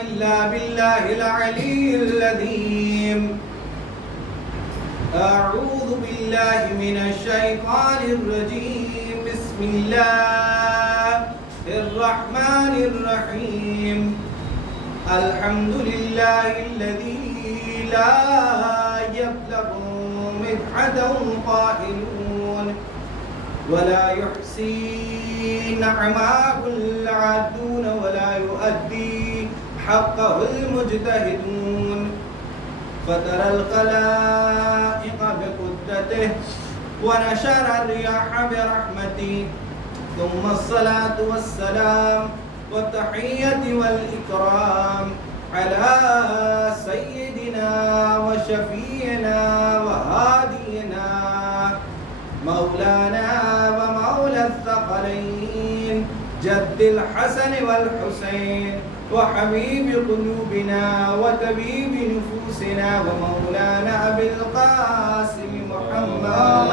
إلا بالله العلي العظيم. أعوذ بالله من الشيطان الرجيم. بسم الله الرحمن الرحيم. الحمد لله الذي لا يبلغ مدحته قائلون ولا يحصي نعماه العادون ولا يؤدي حقه المجتهدون. فترى الخلائق بقدرته ونشر الرياح برحمته. ثم الصلاة والسلام والتحية والإكرام على سيدنا وشفينا وهادينا مولانا ومولى الثقلين جد الحسن والحسين وحبيب قلوبنا وطبيب نفوسنا ومولانا أبي القاسم محمد.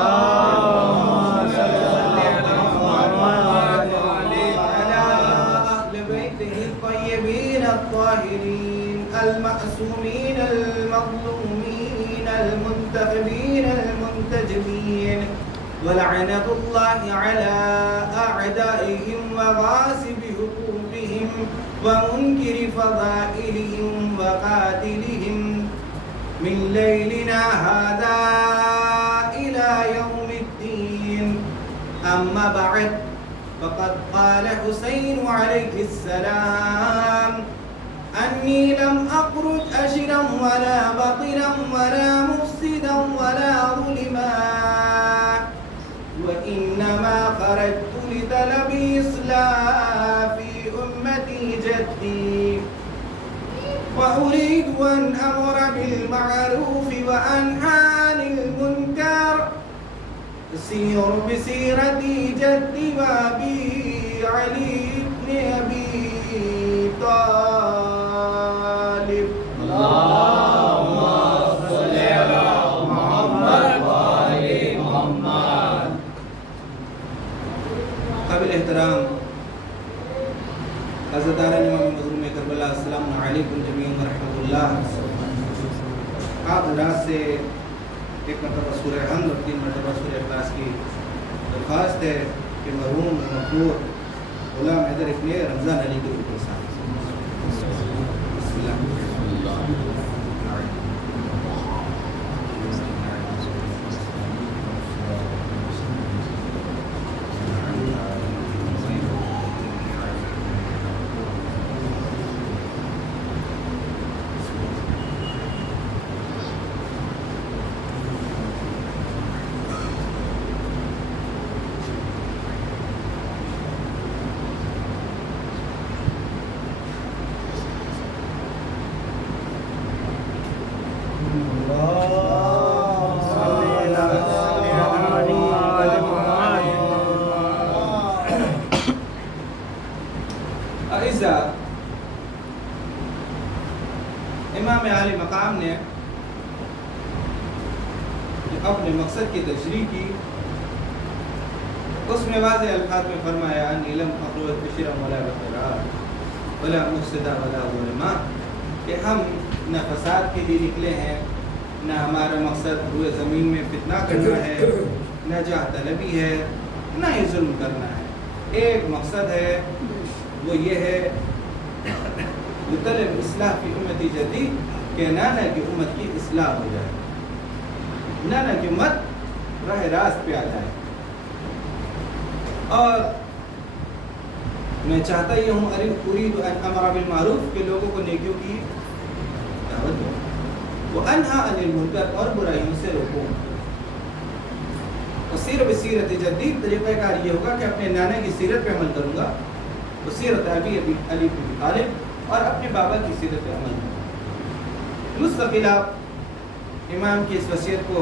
الطاهرين المأسومين المظلومين المنتخبين المنتجبين. ولعنة الله على أعدائهم وغاصب حقوقهم ومنكر فضائلهم وقاتلهم من ليلنا هذا إلى يوم الدين. أما بعد، فقد قال حسين عليه السلام: أني لم أخرج أشرا ولا بطلا ولا مفسدا ولا ظلما، وإنما خرجت لطلب إصلاح أمتي جدي، وأريد أن أمر بالمعروف وأنهى عن المنكر. سير بسيرتي جدي وأبي علي بن أبي طالب. اللهم صل على محمد وآل محمد. قابل احترام حضرت امام مظلوم کربلا السلام علیکم جمیعا ورحمۃ اللہ. آپ حضرات سے ایک مرتبہ سورہ حمد اور 3 مرتبہ سورہ اخلاص کی درخواست ہے کہ مرحوم مقبول غلام حیدر ابن رمضان علی کے اوپر ساتھ بسم اللہ. امام عالی مقام نے اپنے مقصد کی تشریح کی. اس میں واضح الفاظ میں فرمایا: نیلم اخروت بشرا ولا بطرا ولا مفسدا ولا ظلما، کہ ہم نہ فساد کے لیے نکلے ہیں، نہ ہمارا مقصد روئے زمین میں فتنہ کرنا ہے، نہ جاہ طلبی ہے، نہ ہی ظلم کرنا ہے. ایک مقصد ہے، وہ یہ ہے طلب اصلاح فی امتی جدی، کہ نانا کی امت کی اصلاح ہو جائے، نانا کی امت راہ راست پہ آ جائے. اور میں چاہتا یہ ہوں اريد ان امر بالمعروف، کہ لوگوں کو نیکیوں کی دعوت دوں، وانہا عن المنکر، اور برائیوں سے روکوں. وسیر بسیرت جدید، طریقہ کار یہ ہوگا کہ اپنے نانا کی سیرت پہ عمل کروں گا، وسیرت ابی علی بن طالب، اور اپنے بابا کی سیرت پہ عمل کروں. مستقل آپ امام کی اس وصیت کو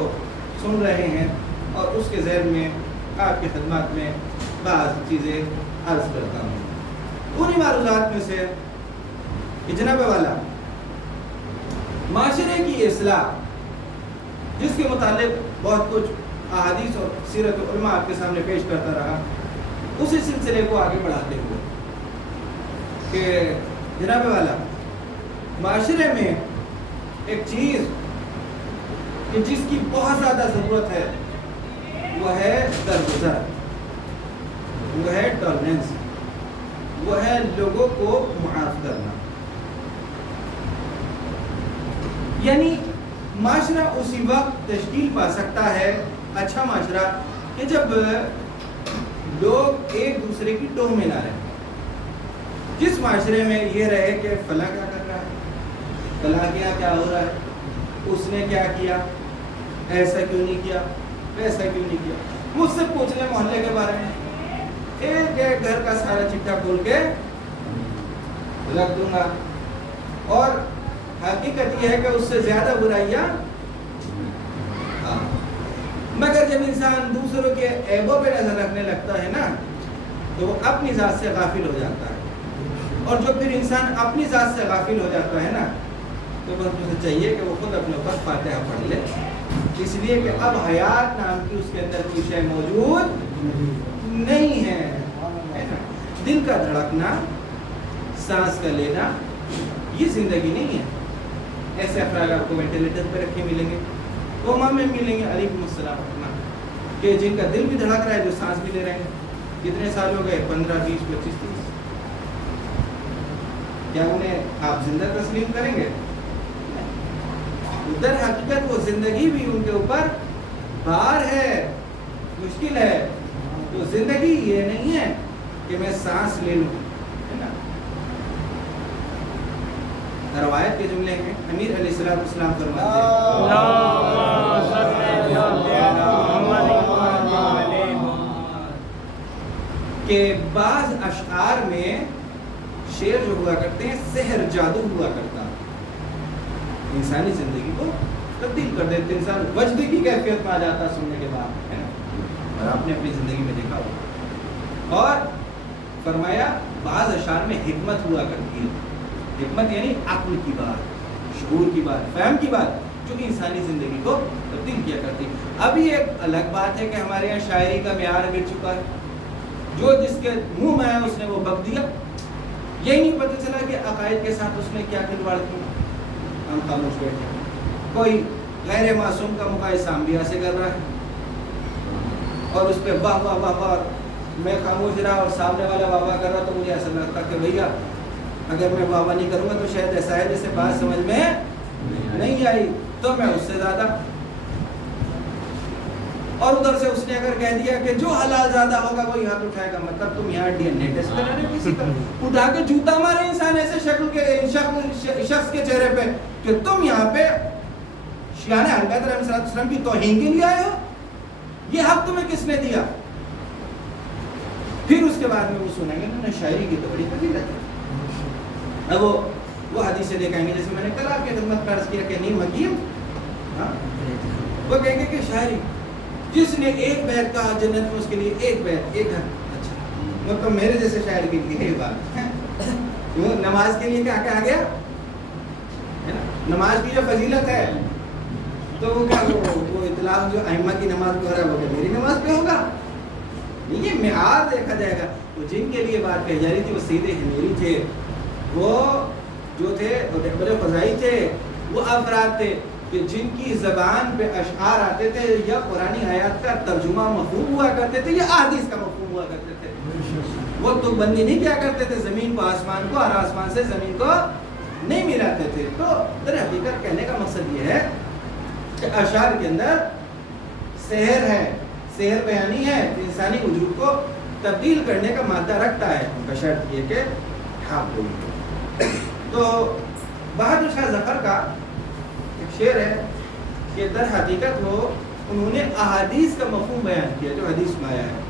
سن رہے ہیں، اور اس کے ذیل میں آپ کی خدمات میں بعض چیزیں عرض کرتا ہوں. انہی معروضات میں سے کہ جناب والا معاشرے کی اصلاح، جس کے متعلق بہت کچھ احادیث اور سیرت علماء آپ کے سامنے پیش کرتا رہا، اسی سلسلے کو آگے بڑھاتے ہوئے کہ جناب والا معاشرے میں ایک چیز کہ جس کی بہت زیادہ ضرورت ہے وہ ہے درگزر، وہ ہے ٹالرنس، وہ ہے لوگوں کو معاف کرنا. یعنی معاشرہ اسی وقت تشکیل پا سکتا ہے، اچھا معاشرہ، کہ جب لوگ ایک دوسرے کی ٹوہ میں نہ رہیں. جس معاشرے میں یہ رہے کہ فلاں کیا کر رہا ہے، فلاں کے یہاں کیا ہو رہا ہے، اس نے کیا کیا، ایسا کیوں نہیں کیا، ویسا کیوں نہیں کیا، مجھ سے پوچھ لیں محلے کے بارے میں، ایک ایک گھر کا سارا چٹا کھول کے رکھ دوں گا. اور حقیقت یہ ہے کہ اس سے زیادہ برائیاں، مگر جب انسان دوسروں کے عیبوں پہ نظر رکھنے لگتا ہے نا تو وہ اپنی ذات سے غافل ہو جاتا ہے. اور جو پھر انسان اپنی ذات سے غافل ہو جاتا ہے نا تو بس اسے چاہیے کہ وہ خود اپنے اوپر فاتحہ پڑھ لے، اس لیے کہ اب حیات نام کی اس کے اندر کوئی شے موجود نہیں ہے. دل کا دھڑکنا، سانس کا لینا، یہ زندگی نہیں ہے. ایسے افراد آپ کو وینٹیلیٹر پہ رکھے ملیں گے، کوما میں ملیں گے، علیکم السلام رکھنا، کہ جن کا دل بھی دھڑک رہا ہے، جو سانس بھی لے رہے ہیں. کتنے سال ہو گئے؟ 15 20 25 30. کیا انہیں آپ زندہ تسلیم کریں گے؟ در حقیقت وہ زندگی بھی ان کے اوپر بار ہے، مشکل ہے. تو زندگی یہ نہیں ہے کہ میں سانس لے لوں، ہے نا. روایت کے جملے ہیں، امیر علیہ السلام فرماتے ہیں کہ بعض اشعار میں شعر جو ہوا کرتے ہیں سحر جادو ہوا کرتا، انسانی زندگی کو تبدیل کر دیتے. انسان وجد کی کیفیت میں آ جاتا سننے کے بعد، ہے نا. اور آپ نے اپنی زندگی میں دیکھا ہوگا. اور فرمایا بعض اشعار میں حکمت ہوا کرتی ہے. حکمت یعنی عقل کی بات، شعور کی بات، فہم کی بات، جو کہ انسانی زندگی کو تبدیل کیا کرتی. ابھی ایک الگ بات ہے کہ ہمارے یہاں شاعری کا معیار گر چکا ہے، جو جس کے منہ میں آیا اس نے وہ بک دیا. یہی نہیں پتہ چلا کہ عقائد کے ساتھ اس نے کیا کھلواڑ کیا. ہم خاموش بیٹھے، کوئی غیر معصوم کا مقایسہ انبیاء سے کر رہا ہے اور اس پہ واہ واہ واہ واہ. میں خاموش رہا اور سامنے والا واہ واہ کر رہا تو مجھے ایسا لگتا کہ بھیا اگر میں واہ واہ نہیں کروں گا تو شاید ایسا ہے جیسے بات سمجھ میں نہیں آئی تو میں اس سے زیادہ. اور ادھر سے اس نے اگر کہہ دیا کہ جو حلال زیادہ ہوگا وہی ہاتھ اٹھائے گا، مطلب تم یہاں ڈی این اے ٹیسٹ کرا رہے ہو کسی کا، اٹھا کے جوتا مارے انسان ایسے شکل کے شخص کے چہرے پہ کہ تم یہاں پہ شیعان اہل بیت علیہ السلام کی توہین کے لیے آئے ہو. یہ حق تمہیں کس نے دیا؟ پھر اس کے بعد میں وہ سنیں گے نا شاعری کی تو بڑی فضیلت ہے. اب وہ حدیثیں دیکھیں گے جیسے میں نے کل آپ کی خدمت میں عرض کیا کہ نیم حکیم، وہ کہیں گے کہ شاعری جس نے ایک بیت کہا جنت میں اس کے لیے ایک بیت، ایک گھر. اچھا مطلب میرے جیسے شاعر کے لیے یہ بات. نماز کے لیے کیا کہا گیا ہے نا، نماز کی جو فضیلت ہے تو وہ کیا وہ اطلاق جو ائمہ کی نماز پہ ہو رہا ہے وہ میری نماز پہ ہوگا. یہ معیار دیکھا جائے گا. وہ جن کے لیے بات کہی جا رہی تھی وہ سیدھے ہمیری تھے، وہ جو تھے وہ بڑے فضائی تھے، وہ افراد تھے کہ جن کی زبان پہ اشعار آتے تھے یا قرآنی آیات کا ترجمہ مفہوم ہوا کرتے تھے یا احادیث کا مفہوم ہوا کرتے تھے. وہ تو بندی نہیں کیا کرتے تھے زمین کو آسمان کو اور آسمان سے زمین کو نہیں ملاتے تھے. تو در حقیقت کہنے کا مقصد یہ ہے کہ اشعار کے اندر سحر ہے، سحر بیانی ہے، انسانی وجود کو تبدیل کرنے کا مادہ رکھتا ہے، بشرط یہ کہ حق ہوئی. تو بہادر شاہ ظفر کا ایک شعر ہے کہ در حقیقت وہ انہوں نے احادیث کا مفہوم بیان کیا جو حدیث میں آیا ہے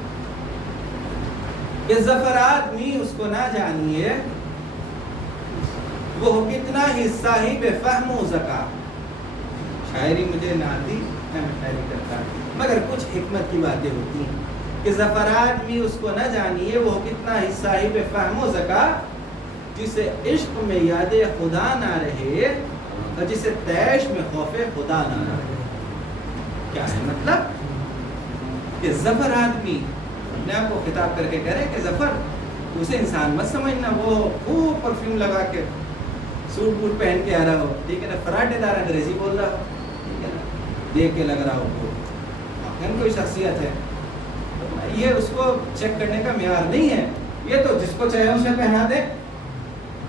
کہ ظفر آدمی اس کو نہ جانیے وہ کتنا ہی صاحب فہم و ذکا. شاعری مجھے نہ آتی میں شاعری کرتا مگر کچھ حکمت کی باتیں ہوتی ہیں کہ ظفر آدمی اس کو نہ جانیے وہ کتنا ہی صاحب فہم و ذکا جسے عشق میں یاد خدا نہ رہے اور جسے تیش میں خوف خدا نہ رہے. کیا ہے مطلب کہ ظفر آدمی اپنے آپ کو خطاب کر کے کہہ رہے کہ ظفر اسے انسان مت سمجھنا، وہ خوب پرفیوم لگا کے سوٹ بوٹ پہن کے آ رہا ہو، ٹھیک ہے نا، فراٹے دار انگریزی بول رہا ہو، ٹھیک ہے نا، دیکھ کے لگ رہا ہو وہ کوئی شخصیت ہے، یہ اس کو چیک کرنے کا معیار نہیں ہے، یہ تو جس کو چاہے اسے پہنا دے،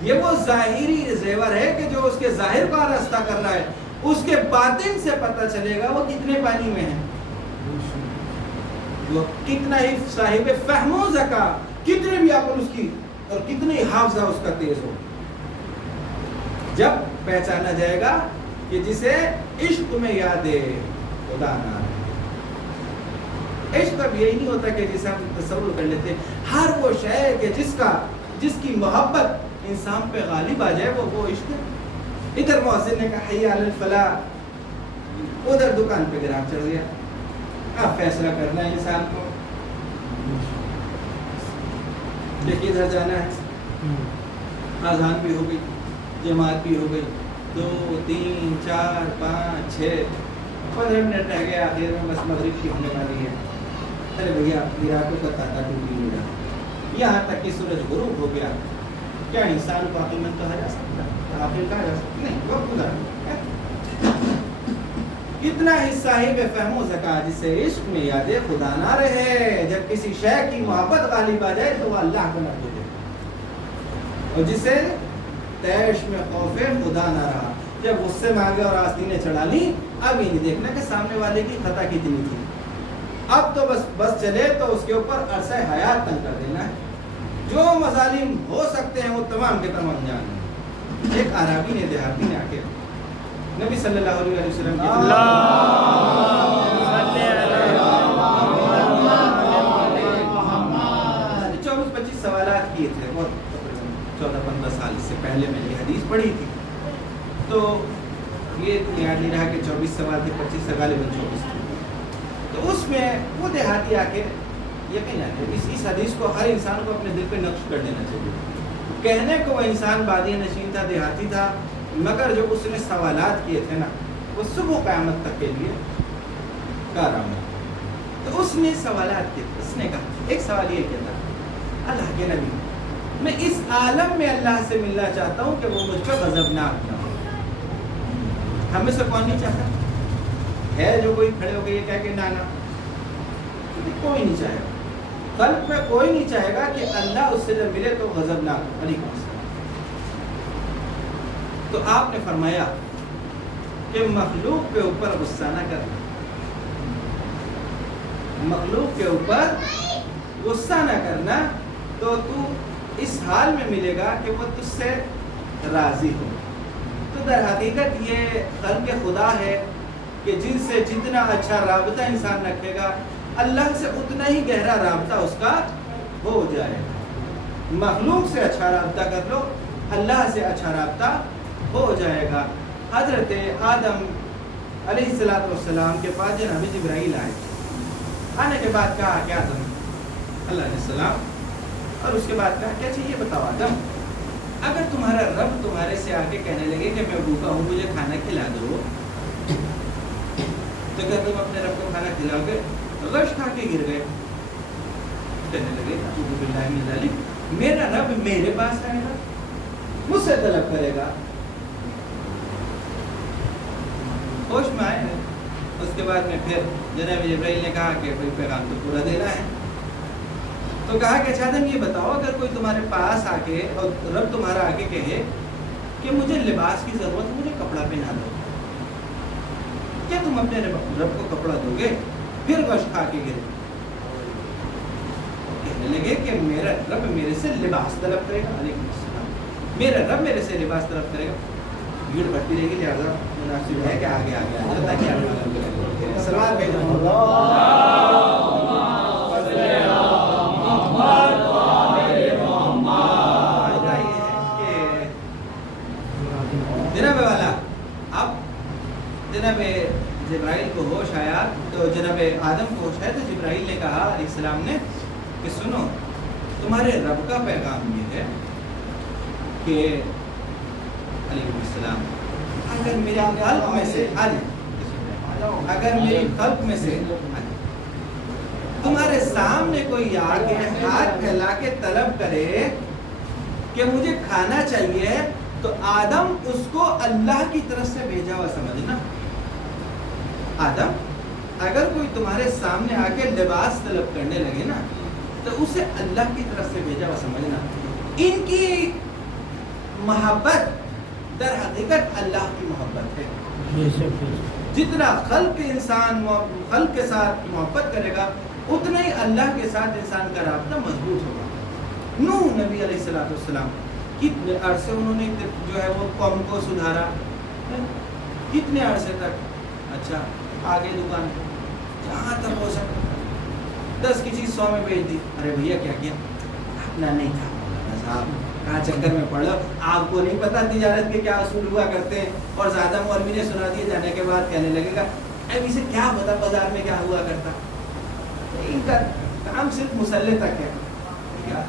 یہ وہ ظاہری زیور ہے کہ جو اس کے ظاہر کو آراستہ کر رہا ہے، اس کے باطن سے پتہ چلے گا وہ کتنے پانی میں ہے، وہ کتنا ہی صاحب فہم و ذکا، کتنے بھی عقل اس کی اور کتنی حافظہ اس کا تیز ہو، جب پہچانا جائے گا کہ جسے عشق میں یاد خدا نہ آئے۔ عشق اب یہی نہیں ہوتا کہ جسے ہم تصور کر لیتے ہر وہ شے کہ جس کی محبت انسان پہ غالب آ جائے وہ عشق ہے۔ ادھر مؤذن نے کہا حی علی الفلاح، ادھر دکان پہ گراہک چڑھ گیا، اب فیصلہ کرنا ہے انسان کو، دیکھیے ادھر جانا ہے، آذان بھی ہو گئی، جماعت بھی ہو گئی، 2 3 4 5 6 15 منٹ رہ گئے، آخر میں بس مغرب کی ہونے والی ہے، ارے بھیا گراہکوں کا تاتا ٹوٹی ہو رہا، یہاں تک کہ سورج غروب ہو گیا، کیا انسان کو عقل مند کہا جا سکتا ہے؟ عاقل کہا جا سکتا نہیں، وہ گزر کتنا ہی صاحب فہم و ذکا جسے عشق میں یاد خدا نہ رہے، جب کسی شے کی محبت غالب آ جائے تو وہ اللہ کو نہ بھولے، اور جسے تیش میں خوف خدا نہ رہا، جب غصے میں آگے اور آستینیں چڑھا لی، اب یہ نہیں دیکھنا کہ سامنے والے کی خطا کتنی تھی، اب تو بس چلے تو اس کے اوپر عرصہ حیات تنگ کر دینا ہے، جو مظالم ہو سکتے ہیں وہ تمام کے تمام جانے۔ ایک عربی نے دیہاتی نے آ کے نبی صلی اللہ علیہ وسلم کی 24-25 سوالات کیے تھے، اور 14-15 سال سے پہلے میں یہ حدیث پڑھی تھی، تو یہ یاد نہیں رہا کہ 24 سوال تھے، 25 سے غالباً 24 تھے، تو اس میں وہ دیہاتی آ کے یقیناً اس حدیث کو ہر انسان کو اپنے دل پہ نقش کر دینا چاہیے، کہنے کو وہ انسان بادیہ نشین تھا، دیہاتی تھا، مگر جو اس نے سوالات کیے تھے نا وہ صبح قیامت تک کے لیے کارآمد، تو اس نے سوالات کیے، اس نے کہا ایک سوال یہ کہتا، اللہ کے نبی میں اس عالم میں اللہ سے ملنا چاہتا ہوں کہ وہ مجھ پر غضبناک نہ ہو، ہم میں سے کون نہیں چاہتا ہے؟ جو کوئی کھڑے ہو کے یہ کہہ کہ نانا، کوئی نہیں چاہے گا، قلب میں کوئی نہیں چاہے گا کہ اللہ اس سے جب ملے تو غضبناک ہو، علیکم السلام۔ تو آپ نے فرمایا کہ مخلوق کے اوپر غصہ نہ کرنا، مخلوق کے اوپر غصہ نہ کرنا، تو تو اس حال میں ملے گا کہ وہ تجھ سے راضی ہو۔ تو در حقیقت یہ خلق خدا ہے کہ جن سے جتنا اچھا رابطہ انسان رکھے گا اللہ سے اتنا ہی گہرا رابطہ اس کا ہو جائے گا۔ مخلوق سے اچھا رابطہ کر لو، اللہ سے اچھا رابطہ ہو جائے گا۔ حضرت آدم علیہ السلام کے پاس جناب جبرائیل آئے، آنے کے بعد کہا کہ آدم اللہ علیہ السلام، اور اس کے بعد کہا کیا چاہیے بتاؤ آدم، اگر تمہارا رب تمہارے سے آ کے کہنے لگے کہ میں بھوکا ہوں مجھے کھانا کھلا دو، تو کیا تم اپنے رب کو کھانا کھلاؤ گے؟ غش کھا کے گر گئے، کہنے لگے اعوذ باللہ من ذالک، میرا رب میرے پاس آئے گا، مجھ سے طلب کرے گا، ہوش میں آئے ہیں۔ اس کے بعد میں پھر جناب جبرائیل نے کہا کہ کوئی پیغام تو پورا دینا ہے، تو کہا کہ اچھا آدم یہ بتاؤ اگر کوئی تمہارے پاس آ کے اور رب تمہارا آ کے کہے کہ مجھے لباس کی ضرورت ہے، مجھے کپڑا پہنا دو، کیا تم اپنے رب کو کپڑا دو گے؟ پھر غش کھا کے گرے، کہنے لگے کہ میرا رب میرے سے لباس طلب کرے گا، علیکم السلام، میرا رب میرے سے لباس طلب کرے گا، بھیڑ بڑھتی رہے گی، لہٰذا مناسب ہے کہ آگے آ جائے تاکہ سلام بھیجو جناب والا۔ اب جناب جبرائیل کو ہوش آیا، تو جناب آدم کو ہوش آیا، تو جبرائیل نے کہا علیہ السلام نے کہ سنو تمہارے رب کا پیغام یہ ہے کہ علیکم السلام، اگر میرے قلب میں سے تمہارے سامنے کوئی آ کے ہاتھ پھیلا کے طلب کرے کہ مجھے کھانا چاہیے، تو آدم اس کو اللہ کی طرف سے بھیجا ہوا سمجھنا. آدم اگر کوئی تمہارے سامنے آ کے لباس طلب کرنے لگے نا تو اسے اللہ کی طرف سے بھیجا ہوا سمجھنا. ان کی محبت در حقیقت اللہ کی محبت ہے. جتنا خلق انسان خلق کے ساتھ محبت کرے گا اتنا ہی اللہ کے ساتھ انسان کا رابطہ مضبوط ہوگا. نوح نبی علیہ السلام کتنے عرصے انہوں نے جو ہے وہ قوم کو سدھارا, کتنے عرصے تک. اچھا آگے دکان جہاں تک ہو سکتا 10 کی چیز 100 میں بیچ دی. ارے بھیا کیا کیا, اپنا نہیں تھا صاحب, کہاں چکر میں پڑ لو, آپ کو نہیں پتا تجارت کے کیا اصول ہوا کرتے ہیں. اور زیادہ مولوی نے سنا دیے جانے کے بعد کہنے لگے گا اب اسے کیا پتا بازار میں کیا ہوا کرتا. ان کا کام صرف مسلح تک ہے.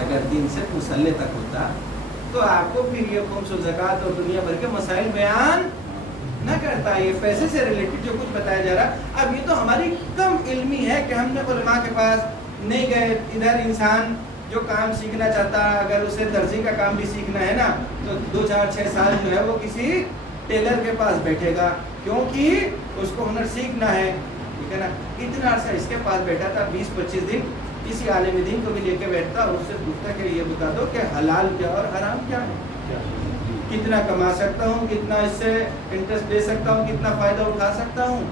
اگر دین صرف مسلح تک ہوتا تو آپ کو پھر یہ خمس و زکوٰۃ اور دنیا بھر کے مسائل بیان نہ کرتا. یہ پیسے سے ریلیٹڈ جو کچھ بتایا جا رہا, اب یہ تو ہماری کم علمی ہے کہ ہم نے علماء کے پاس نہیں گئے. ادھر انسان جو کام سیکھنا چاہتا ہے, اگر اسے درزی کا کام بھی سیکھنا ہے نا تو 2 4 6 سال جو ہے وہ کسی ٹیلر کے پاس بیٹھے گا, کیونکہ اس کو ہنر سیکھنا ہے. ٹھیک ہے نا, اتنا عرصہ اس کے پاس بیٹھا تھا, 20 25 دن کسی عالم دین کو بھی لے کے بیٹھتا اور اس سے پوچھتا کہ یہ بتا دو کہ حلال کیا اور حرام کیا ہے, کتنا کما سکتا ہوں, کتنا اس سے انٹرسٹ دے سکتا ہوں, کتنا فائدہ اٹھا سکتا ہوں.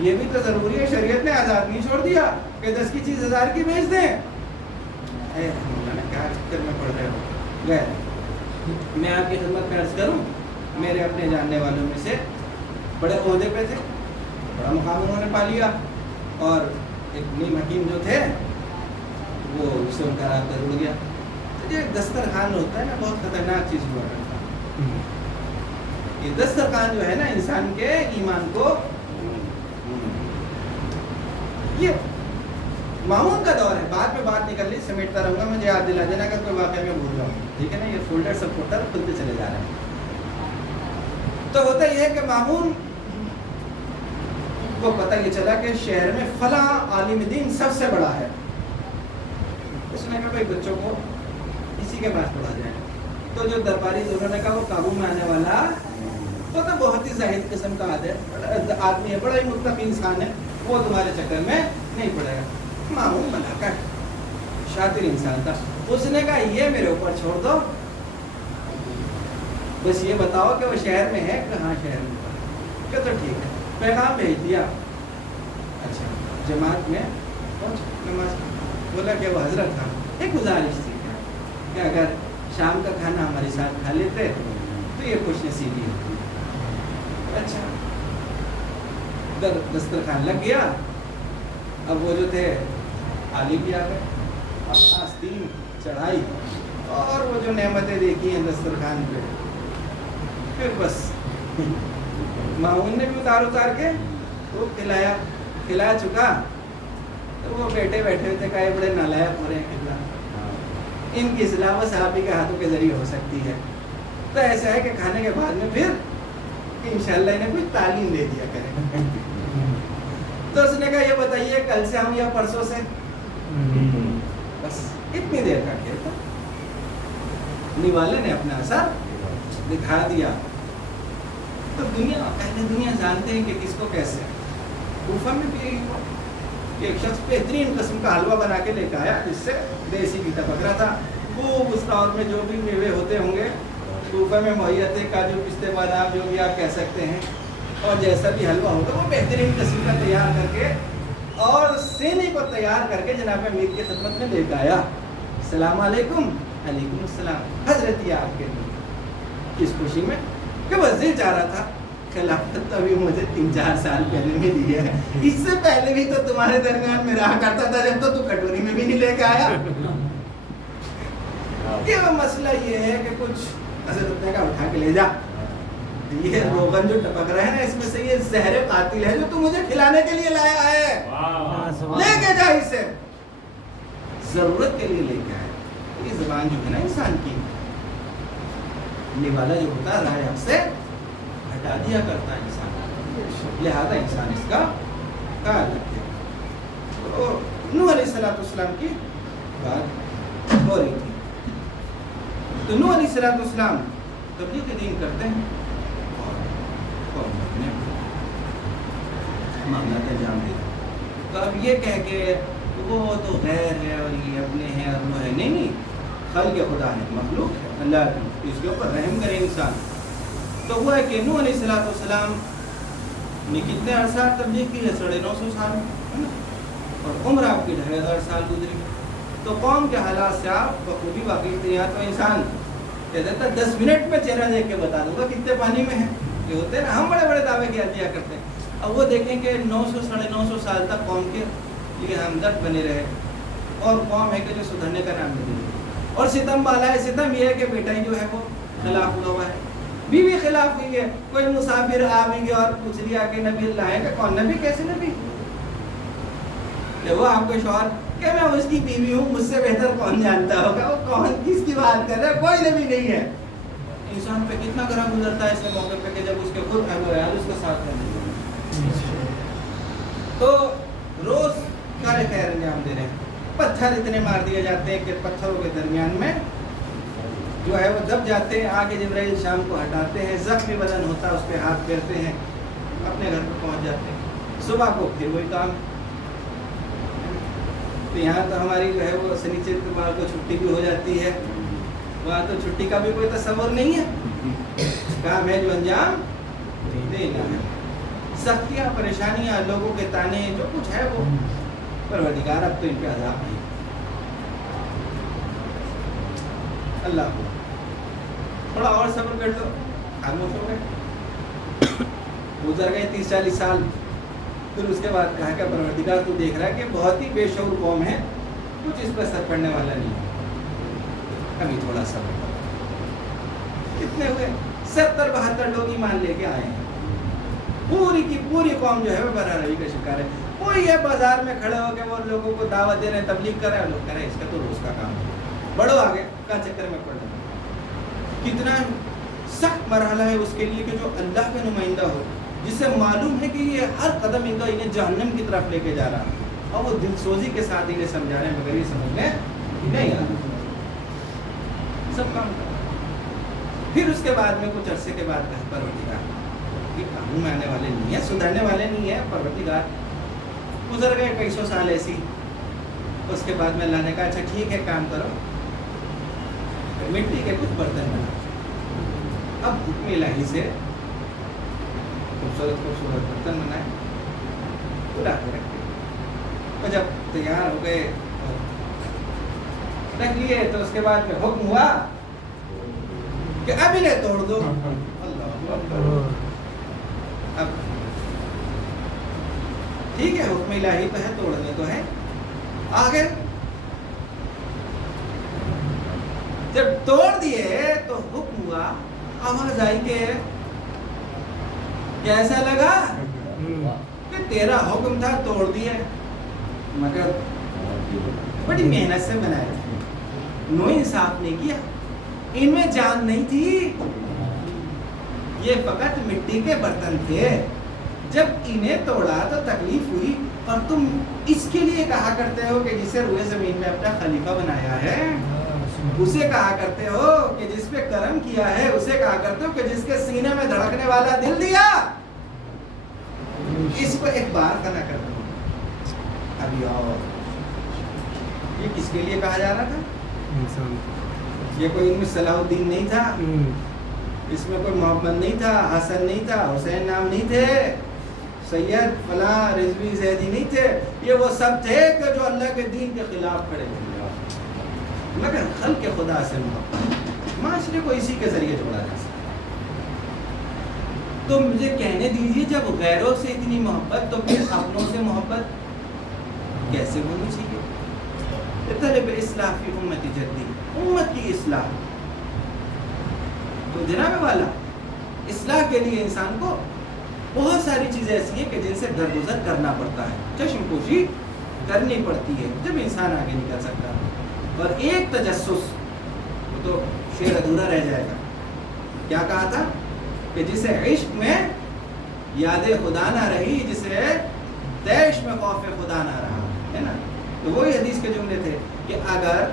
یہ بھی تو ضروری ہے. شریعت نے آزاد نہیں چھوڑ دیا کہ 10 کی چیز 1000 کی بیچ دیں. کیا چکر میں پڑ رہے ہو. گئے میں آپ کی خدمت میں عرض کروں, میرے اپنے جاننے والوں میں سے بڑے عہدے پہ تھے, بڑا مقام انہوں نے پا لیا, اور ایک نیم حکیم جو تھے وہ اس سے ان کا رابطہ جڑ گیا. تو یہ دسترخوان ہوتا ہے نا, بہت خطرناک چیز ہوا کرتا ہے. یہ دسترخوان جو ہے نا انسان کے ایمان کو, یہ مامون کا دور ہے. بعد میں بات نکل لی, سمیٹتا رہوں گا, مجھے یاد دلا دینا کہ کوئی واقعہ میں بھول جاؤں. ٹھیک ہے نا, یہ فولڈر سب فولڈر کھلتے چلے جا رہے ہیں. تو ہوتا یہ ہے کہ مامون کو پتہ یہ چلا کہ شہر میں فلاں عالم دین سب سے بڑا ہے. اس نے کہا بھائی بچوں کو اسی کے پاس پڑھا جائے. تو جو درباری دونوں نے کہا وہ قابو میں آنے والا وہ تو بہت ہی زاہد قسم کا آدمی ہے, بڑا ہی متقی انسان ہے, وہ تمہارے چکر میں نہیں پڑے گا. معمول بنا کر شاطر انسان تھا. اس نے کہا یہ میرے اوپر چھوڑ دو, بس یہ بتاؤ کہ وہ شہر میں ہے, کہاں شہر میں. کہ تو ٹھیک ہے, پیغام بھیج دیا. اچھا جماعت میں پہنچ نماز. بولا کہ وہ حضرت تھا, ایک گزارش تھی کہ اگر شام کا کھانا ہمارے ساتھ کھا لیتے تو یہ خوش نصیبی ہوتی. اچھا دسترخوان لگ گیا. اب وہ جو تھے عالم بھی آ گئے, آستین چڑھائی اور وہ جو نعمتیں دیکھی ہیں دسترخوان پہ, پھر بس معاون نے بھی اتار کے تو کھلایا. کھلا چکا تو وہ بیٹھے ہوئے کہا یہ بڑے نالائق ہو رہے ہیں, کھلا ان کی اصلاح وہ صحابی کے ہاتھوں کے ذریعے ہو سکتی ہے. تو ایسا ہے کہ کھانے کے بعد میں پھر انشاءاللہ انہیں کچھ تعلیم دے دیا کریں. تو اس نے کہا یہ بتائیے کل سے ہم یا پرسوں سے, بس اتنی دیر کا کھیل تھا. نوالے نے اپنا اثر دکھا دیا. تو اہل دنیا جانتے ہیں کہ کس کو کیسے. کوفہ میں بھی ایک شخص بہترین قسم کا حلوہ بنا کے لے کے آیا, جس سے دیسی کی بکرا تھا. وہ اس دور میں جو بھی میوے ہوتے ہوں گے کوفہ میں مہیا تھے, کاجو پستے بادام جو بھی آپ کہہ سکتے ہیں, اور جیسا بھی حلوہ ہوگا وہ بہترین قسم کا تیار کر کے اور سینے کو تیار کر کے جناب امیر کی خدمت میں لے کے آیا. السلام علیکم. علیکم السلام. حضرت یہ آپ کے لیے کس خوشی میں کہ وزیر چاہ رہا تھا. خلافت ابھی مجھے 3-4 سال پہلے میں دی ہے, اس سے پہلے بھی تو تمہارے درمیان میں رہا کرتا تھا جب تو کٹوری میں بھی نہیں لے کے آیا. یہ مسئلہ یہ ہے کہ کچھ حضرت نے کہا اٹھا کے لے جا, یہ روغن جو ٹپک رہا ہے نا اس میں سے یہ زہر قاتل ہے جو تو مجھے کھلانے کے لیے لایا ہے, لے کے جا اسے. ضرورت کے لیے لے کے آئے. یہ زبان جو ہے نا انسان کی, نوالا جو ہوتا ہے رائے حق سے ہٹا دیا کرتا ہے انسان, لہذا انسان اس کا خیال رکھے. نوح علیہ السلام کی بات ہو رہی تھی. تو نوح علیہ السلام تبلیغ دین کرتے ہیں اور قوم اپنے معاملات انجام دیتے ہیں. تو اب یہ کہہ کے وہ تو غیر ہے اور یہ اپنے ہیں اور وہ ہے، نہیں، خلق خدا ہے، مخلوق ہے اللہ کی، اس کے اوپر رحم کرے انسان. تو وہ ہے کہ نوح علیہ السلام نے کتنے عرصہ تبلیغ کی ہے؟ 950 سال ہے نا، اور عمر آپ کی 2500 سال گزری. تو قوم کے حالات سے آپ بخوبی واقعی تھے. یہاں تو انسان کہہ دیتا 10 منٹ میں چہرہ دیکھ کے بتا دوں گا کتنے پانی میں ہے. یہ ہوتے ہیں نا، ہم بڑے بڑے دعوے کیا دیا کرتے ہیں. اب وہ دیکھیں کہ 900 950 سال تک قوم کے لیے ہمدرد بنے رہے، اور قوم ہے کہ جو سدھرنے کا نام نہیں دے. اور ستم بالا ہے، ستم یہ ہے کہ بیٹا ہی جو ہے وہ خلاف ہوا ہے، بیوی خلاف ہوئی ہے. کوئی مسافر آ بھی گیا اور پوچھ لیا کہ نبی اللہ ہے کہ کون نبی؟ کیسے نبی؟ کہ وہ آپ کے شوہر کہ میں اس کی بیوی ہوں، مجھ سے بہتر کون جانتا ہوگا؟ وہ کون کس کی بات کر رہا ہے؟ کوئی نبی نہیں ہے. انسان پہ کتنا گرا گزرتا ہے ایسے موقع پہ کہ جب اس کے خود اہل و عیال اس کا ساتھ کرنے لگے. تو روز کارے خیر انجام دے رہے ہیں. پتھر اتنے مار دیے جاتے ہیں کہ پتھروں کے درمیان میں جو ہے وہ دب جاتے ہیں. آگے جبرائیل شام کو ہٹاتے ہیں، زخمی بدن ہوتا ہے، اس پہ ہاتھ پھیرتے ہیں، اپنے گھر پہ پہنچ جاتے ہیں. صبح کو پھر وہی کام. تو یہاں تو ہماری جو ہے وہ سنیچر اتوار کو چھٹی بھی ہو جاتی ہے، وہاں تو چھٹی کا بھی کوئی تصور نہیں ہے. کام ہے جو انجام دینا ہے. سختیاں، پریشانیاں، لوگوں کے تانے، جو کچھ ہے وہ پروردگار اب تو ان پہ عذاب نہیں. اللہ کو تھوڑا اور صبر کر دو. خاموش ہو گئے، گزر گئے 30-40 سال. پھر اس کے بعد کہا کہ پروردگار تو دیکھ رہا ہے کہ بہت ہی بے شعور قوم ہے، کچھ اس پہ اثر پڑنے والا نہیں ہے، ابھی تھوڑا صبر کرو. کتنے ہوئے؟ 70-72 لوگ ایمان لے کے آئے ہیں. پوری کی پوری قوم جو ہے وہ برا روی کا شکار ہے. کوئی ہے بازار میں کھڑے ہو کے وہ لوگوں کو دعوت دے رہے ہیں، تبلیغ کر رہے ہیں، لوگ کہہ رہے ہیں اس کا تو روز کا کام ہے، بڑھو آگے کا چکر میں پڑ جائے. کتنا سخت مرحلہ ہے اس کے لیے کہ جو اللہ کا نمائندہ ہو، جسے معلوم ہے کہ یہ ہر قدم انہیں جہنم کی طرف لے کے جا رہا ہے، اور وہ دل سوزی کے ساتھ انہیں سمجھا رہے ہیں، مگر یہ سمجھ میں نہیں آ رہا. سب کام کر. پھر اس کے بعد میں کچھ عرصے کے بعد کہا پروردگار یہ قانون میں آنے والے نہیں ہیں، سدھرنے والے نہیں ہیں. پروردگار گزر گئے کئی سو سال ایسی. اس کے بعد میں اللہ نے کہا اچھا ٹھیک ہے، کام کرو، مٹی کے کچھ برتن بنا. اب حکم الہی سے خوبصورت برتن بنائے، اڑا کے رکھ دیے. اور جب تیار ہو گئے رکھ لیے تو اس کے بعد میں حکم ہوا کہ اب انہیں توڑ دو. اللہ اکبر. اب ٹھیک ہے، حکم الہی تو ہے، توڑنے تو ہے. آگے جب توڑ دیے تو حکم ہوا، آواز آئی کہ کیسا لگا کہ تیرا حکم تھا توڑ دیے، مگر بڑی محنت سے بنائے تھے. نو انصاف نہیں کیا، ان میں جان نہیں تھی، یہ فقط مٹی کے برتن تھے. جب انہیں توڑا تو تکلیف ہوئی، اور تم اس کے لیے کہا کرتے ہو کہ جسے روئے زمین میں اپنا خلیفہ بنایا ہے، اسے کہا کرتے ہو کہ جس پہ کرم کیا ہے، اسے کہا کرتے ہو کہ جس کے سینے میں دھڑکنے والا دل دیا، اس کو ایک بار فنا کر دو. ابھی اور یہ کس کے لیے کہا جا رہا تھا؟ انسان. یہ کوئی ان میں صلاح الدین نہیں تھا، اس میں کوئی محمد نہیں تھا، حسن نہیں تھا، حسین نام نہیں تھے، سید فلاں رضوی زیدی نہیں تھے. یہ وہ سب تھے کہ جو اللہ کے دین کے خلاف کھڑے تھے. مگر خلق خدا سے محبت، معاشرے کو اسی کے ذریعے جوڑا جا سکتا. تو مجھے کہنے دیجیے جب غیروں سے اتنی محبت تو پھر اپنوں سے محبت کیسے ہونی چاہیے؟ طلب اصلاح فی امت جدی، امت کی اصلاح. تو جناب والا اصلاح کے لیے انسان کو بہت ساری چیزیں ایسی ہیں کہ جن سے درگزر کرنا پڑتا ہے، چشم پوشی کرنی پڑتی ہے جب انسان آگے نہیں کر سکتا. اور ایک تجسس وہ تو شعر ادھورا رہ جائے گا. کیا کہا تھا کہ جسے عشق میں یاد خدا نہ رہی، جسے دیش میں خوف خدا نہ رہا، ہے نا. تو وہی حدیث کے جملے تھے کہ اگر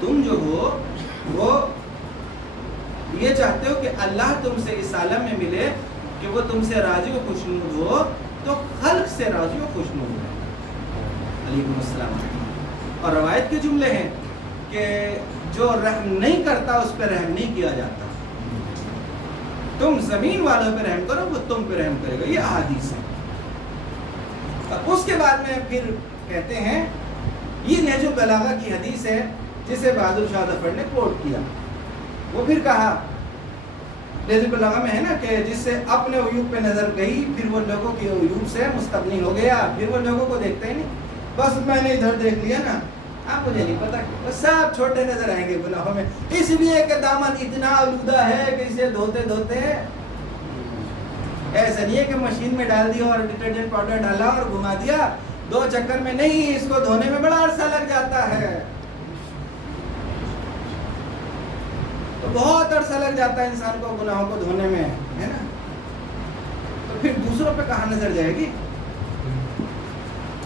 تم جو ہو وہ یہ چاہتے ہو کہ اللہ تم سے اس عالم میں ملے کہ وہ تم سے راضی و خوشنود ہو، تو خلق سے راضی و خوشنود ہو۔ علیکم السلام۔ اور روایت کے جملے ہیں کہ جو رحم نہیں کرتا اس پہ رحم نہیں کیا جاتا، تم زمین والوں پہ رحم کرو وہ تم پہ رحم کرے گا، یہ احادیث ہے۔ اور اس کے بعد میں پھر کہتے ہیں، یہ نہج البلاغہ کی حدیث ہے جسے بہادر شاہ ظفر نے کوٹ کیا۔ وہ پھر کہا، نہج البلاغہ میں ہے نا کہ جس سے اپنے عیوب پہ نظر گئی پھر وہ لوگوں کے عیوب سے مستغنی ہو گیا، پھر وہ لوگوں کو دیکھتا ہی نہیں، بس میں نے ادھر دیکھ لیا نا، آپ مجھے نہیں پتا، بس سب چھوٹے نظر آئیں گے گناہوں میں، اس لیے کہ دامن اتنا آلودہ ہے کہ اسے دھوتے دھوتے ایسا نہیں ہے کہ مشین میں ڈال دیا اور ڈٹرجنٹ پاؤڈر ڈالا اور گھما دیا، 2 چکر میں نہیں، اس کو دھونے میں بڑا عرصہ لگ جاتا ہے، تو بہت عرصہ لگ جاتا ہے انسان کو گناہوں کو دھونے میں، ہے نا؟ تو پھر دوسروں پہ کہاں نظر جائے گی؟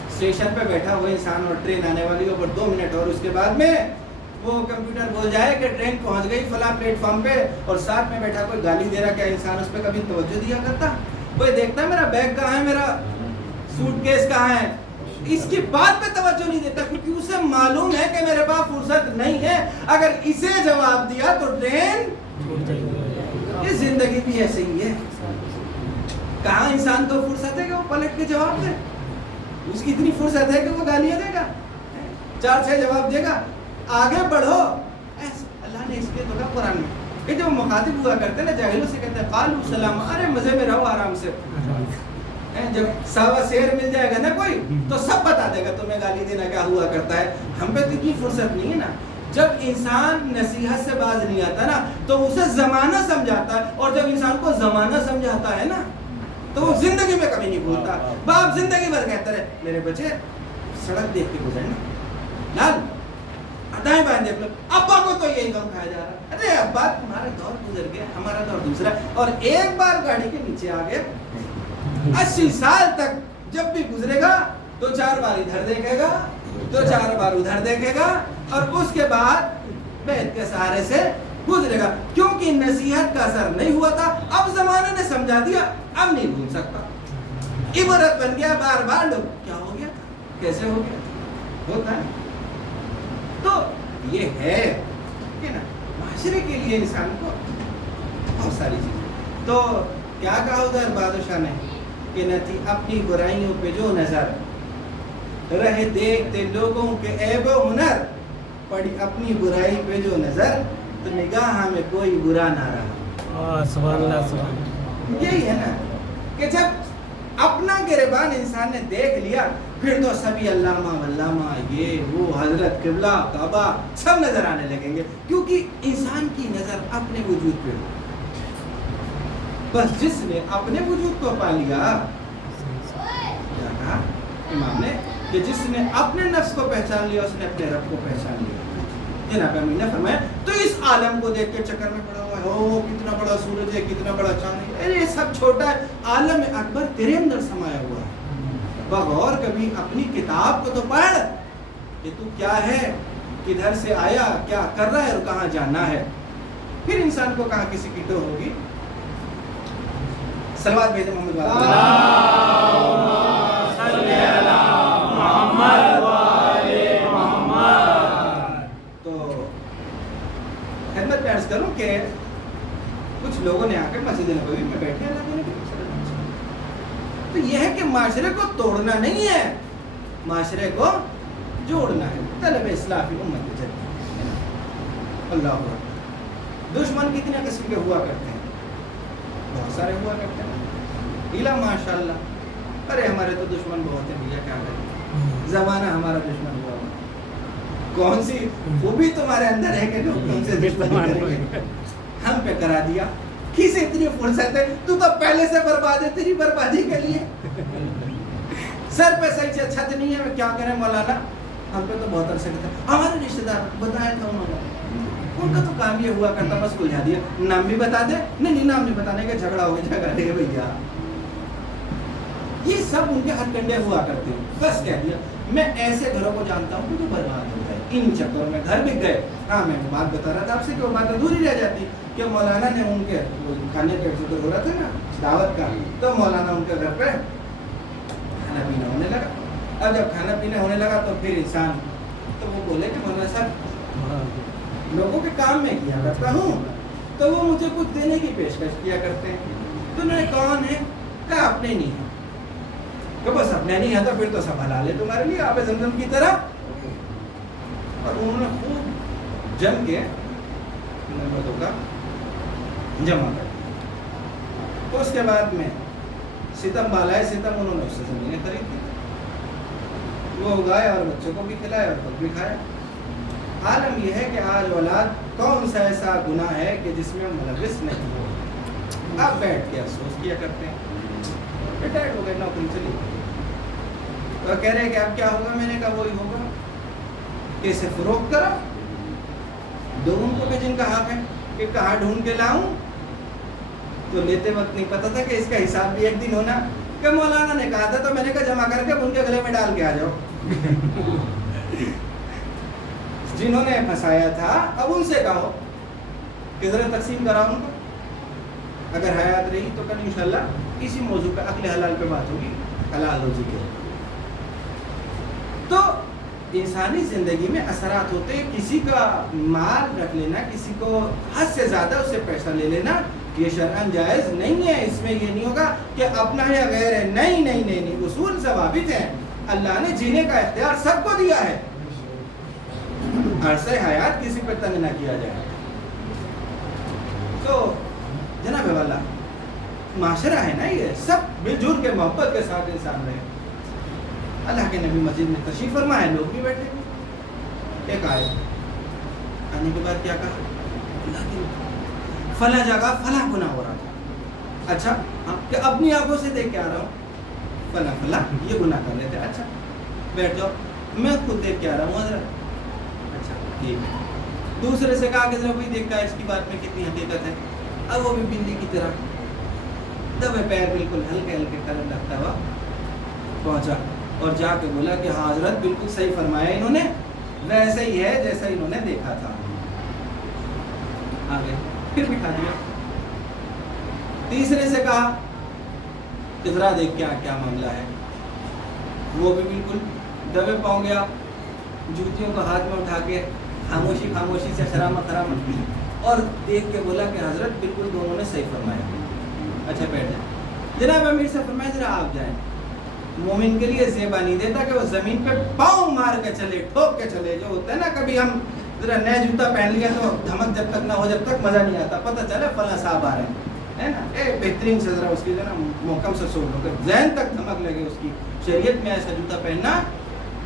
اسٹیشن پہ بیٹھا ہوا انسان اور ٹرین آنے والی ہو پر 2 منٹ اور اس کے بعد میں وہ کمپیوٹر بول جائے کہ ٹرین پہنچ گئی فلاں پلیٹ فارم پہ، اور ساتھ میں بیٹھا کوئی گالی دے رہا، کیا انسان اس پہ کبھی توجہ دیا کرتا؟ کوئی دیکھتا میرا بیگ کہاں ہے، میرا سوٹ کیس کہاں ہے، اس کی بات پہ توجہ نہیں دیتا، کیونکہ اسے معلوم ہے کہ میرے پاس فرصت نہیں ہے، اگر اسے جواب دیا تو ٹرین، یہ زندگی بھی ایسے ہی ہے، کہاں انسان کو فرصت ہے کہ وہ پلٹ کے جواب دے، اس کی اتنی فرصت ہے کہ وہ گالیاں دے گا، 4-6 جواب دے گا، آگے بڑھو۔ اللہ نے اس لیے تو کہا قرآن میں کہ جب مخاطب ہوا کرتے ہیں نا جاہلوں سے کہتے ہیں قالوا سلام، ارے مزے میں رہو آرام سے، جب سوا شیر مل جائے گا نا کوئی تو سب بتا دے گا تمہیں گالی دینا کیا ہوا کرتا ہے، ہم پہ تو اتنی فرصت نہیں ہے نا۔ جب انسان نصیحت سے باز نہیں آتا نا تو اسے زمانہ سمجھاتا ہے، اور جب انسان کو زمانہ سمجھاتا ہے نا تو وہ زندگی میں کبھی نہیں بھولتا۔ باپ زندگی بھر کہتا رہے میرے بچے سڑک دیکھ کے گزرنا، لال دائیں بائیں دیکھ لو، ابا کو تو یہی غم کھایا جا رہا ہے، ارے ابا تمہارا دور گزر گیا، ہمارا دور دوسرا، اور ایک بار گاڑی کے نیچے آ گئے 80 سال تک جب بھی گزرے گا 2-4 بار ادھر دیکھے گا، 2-4 بار ادھر دیکھے گا، اور اس کے بعد بیت کے سہارے سے گزرے گا، کیونکہ نصیحت کا اثر نہیں ہوا تھا، اب زمانے نے سمجھا دیا، اب نہیں بھول سکتا، عبرت بن گیا، بار بار لوگ کیا ہو گیا تھا، کیسے ہو گیا، ہوتا ہے۔ تو یہ ہے کہ نا معاشرے کے لیے انسان کو بہت ساری چیزیں، تو کیا کہا ادھر بادشاہ نے کہ نہ تھی اپنی برائیوں پہ جو نظر، رہے دیکھتے لوگوں کے عیب و ہنر، پڑی اپنی برائی پہ جو نظر، تو نگاہ میں کوئی برا نہ رہا۔ سبحان اللہ، سبحان اللہ۔ یہی ہے نا کہ جب اپنا گریبان انسان نے دیکھ لیا پھر تو سبھی علامہ واللامہ، یہ وہ، حضرت، قبلہ، کعبہ سب نظر آنے لگیں گے، کیونکہ انسان کی نظر اپنے وجود پہ ہو۔ بس جس نے اپنے وجود کو پا لیا، کیا کہا امام نے کہ جس نے اپنے نفس کو پہچان لیا اس نے اپنے رب کو پہچان لیا۔ جناب امین نے فرمایا تو اس عالم کو دیکھ کے چکر میں پڑا ہوا ہے، او کتنا بڑا سورج ہے، کتنا بڑا چاند ہے، یہ سب چھوٹا ہے، عالم اکبر تیرے اندر سمایا ہوا ہے۔ بغور کبھی اپنی کتاب کو تو پڑھ کہ تو کیا ہے، کدھر سے آیا، کیا کر رہا ہے اور کہاں جانا ہے، پھر انسان کو کہاں کسی کی ٹو ہوگی۔ صلوات بھیجیں محمد خدمت میں عرض کروں کہ کچھ لوگوں نے آ کر مسجد نبوی میں بیٹھے اللہ تو یہ ہے کہ معاشرے کو توڑنا نہیں ہے، معاشرے کو جوڑنا ہے، طلب اصلاح فی امت جدید۔ اللہ اکبر۔ دشمن کتنے قسم کے ہوا کرتے ہیں، بہت سارے ہوا کرتے ہیں، الا ماشاء اللہ، ارے ہمارے تو دشمن بہت ہیں بھیا، کیا کریں، زمانہ ہمارا دشمن ہوا، کون سی خوبی تمہارے اندر ہے کہ لوگ تم سے دشمنی کریں گے، ہم پہ کرا دیا، کس اتنی فرصت ہے، تو پہلے سے برباد ہے، تیری بربادی کے لیے سر پہ صحیح سے چھت نہیں ہے، کیا کریں مولانا، ہم پہ تو بہت عرصے کا تھا، ہمارے رشتے دار بتایا تھا انہوں نے، ان کا تو کام یہ ہوا کرتا بس سلجھا دیا، نام بھی بتا دے، نہیں نام نہیں بتانے کا جھگڑا ہو گیا، جھگڑا دے بھیا، یہ سب ان کے ہاتھ کنڈے ہوا کرتے ہیں، بس کہہ دیا۔ میں ایسے گھروں کو جانتا ہوں کہ جو برباد ہو گئے ان چکروں میں، گھر بک گئے، ہاں میں بات بتا رہا تھا آپ سے کہ وہ بات ادھوری رہ جاتی، کہ مولانا نے ان کے کھانے کا ذکر ہو رہا تھا نا دعوت کا، تو مولانا ان کے گھر پہ کھانا پینا ہونے لگا. اب جب کھانا پینا ہونے لگا تو پھر انسان تو وہ بولے کہ مولانا صاحب لوگوں کے کام میں کیا کرتا ہوں تو وہ مجھے کچھ دینے کی پیشکش کیا کرتے ہیں. تو انہوں نے کون ہے؟ کہا اپنے نہیں ہے. کہ بس اپنے نہیں ہے تو پھر تو سب حلال ہے تمہارے لیے آب زمزم کی طرح. اور انہوں نے خوب جم کے نعمتوں کا جمع کر دیا. تو اس کے بعد میں ستم بالائے ستم انہوں نے اس سے زمینیں خرید دی، وہ اگائے اور بچوں کو بھی کھلائے اور خود بھی کھائے. عالم یہ ہے کہ آج اولاد کون سا ایسا گناہ ہے کہ جس میں ملوث نہیں ہو. آپ بیٹھ کے افسوس کیا کرتے ہیں ریٹائرڈ ہو گئے نوکری چلی تو کہہ رہے کہ اب کیا ہوگا. میں نے کہا وہی ہوگا کہ اسے فروخت کرو دو ان کو کہ جن کا حق ہے کہ کہاں ڈھونڈ کے لاؤں. تو لیتے وقت نہیں پتا تھا کہ اس کا حساب بھی ایک دن ہونا. کہ مولانا نے کہا تھا تو میں نے کہا جمع کر کے ان کے گلے میں ڈال کے آ جاؤ. جنہوں نے پھنسایا تھا اب ان سے کہو کہ ذرا تقسیم کراؤ ان کو. اگر حیات رہی تو کل انشاءاللہ اسی موضوع پہ عقل حلال پہ بات ہوگی، حلال روزی کی. تو انسانی زندگی میں اثرات ہوتے ہیں. کسی کا مال رکھ لینا، کسی کو حد سے زیادہ اس سے پیسہ لے لینا یہ شرعاً جائز نہیں ہے. اس میں یہ نہیں ہوگا کہ اپنا ہے یا غیر ہے. نہیں نہیں نہیں نہیں، اصول ثوابت ہیں. اللہ نے جینے کا اختیار سب کو دیا ہے. عرصہ حیات کسی پہ تنگ نہ کیا جائے. تو جناب والا معاشرہ ہے نا، یہ سب مل جل کے محبت کے ساتھ انسان رہے. اللہ کے نبی مسجد میں تشریف فرما ہے، لوگ بھی بیٹھے. ایک آئے آنے کے بعد کیا کہا فلاں جگہ فلاں گناہ ہو رہا تھا. اچھا کہ اپنی آنکھوں سے دیکھ کے آ رہا ہوں فلاں فلاں یہ گناہ کر رہے تھے. اچھا بیٹھ جاؤ میں خود دیکھ کے آ رہا ہوں حضرت. اچھا ٹھیک. دوسرے سے کہا کہ ذرا وہی دیکھا ہے اس کی بات میں کتنی حقیقت ہے. اب وہ بھی بلی کی طرح دبے پیر بالکل ہلکے ہلکے قدم رکھتا ہوا پہنچا اور جا کے بولا کہ ہاں حضرت بالکل صحیح فرمایا انہوں نے، ویسے ہی ہے جیسا انہوں نے دیکھا تھا. آگے پھر بھی کھا دیا. تیسرے سے کہا کہ ذرا دیکھ کیا معاملہ ہے. وہ بھی بالکل دبے پاؤں گیا، جوتیوں کو ہاتھ میں اٹھا کے خاموشی سے خرامت کی اور دیکھ کے بولا کہ حضرت بالکل دونوں نے صحیح فرمایا. اچھا بیٹھ جائیں. جناب امیر سے فرمایا ذرا آپ جائیں. مومن کے لیے زیبا نہیں دیتا کہ وہ زمین پہ پاؤں مار کے چلے، ٹھوک کے چلے. جو ہوتا ہے نا کبھی ہم ذرا نیا جوتا پہن لیا تو دھمک جب تک نہ ہو جب تک مزہ نہیں آتا. پتہ چلے فلاں صاحب آ رہے ہیں نا، بہترین سے ذرا اس کی جو نا محکم سے سوچ لو کہ ذہن تک دھمک لگے اس کی. شریعت میں ایسا جوتا پہننا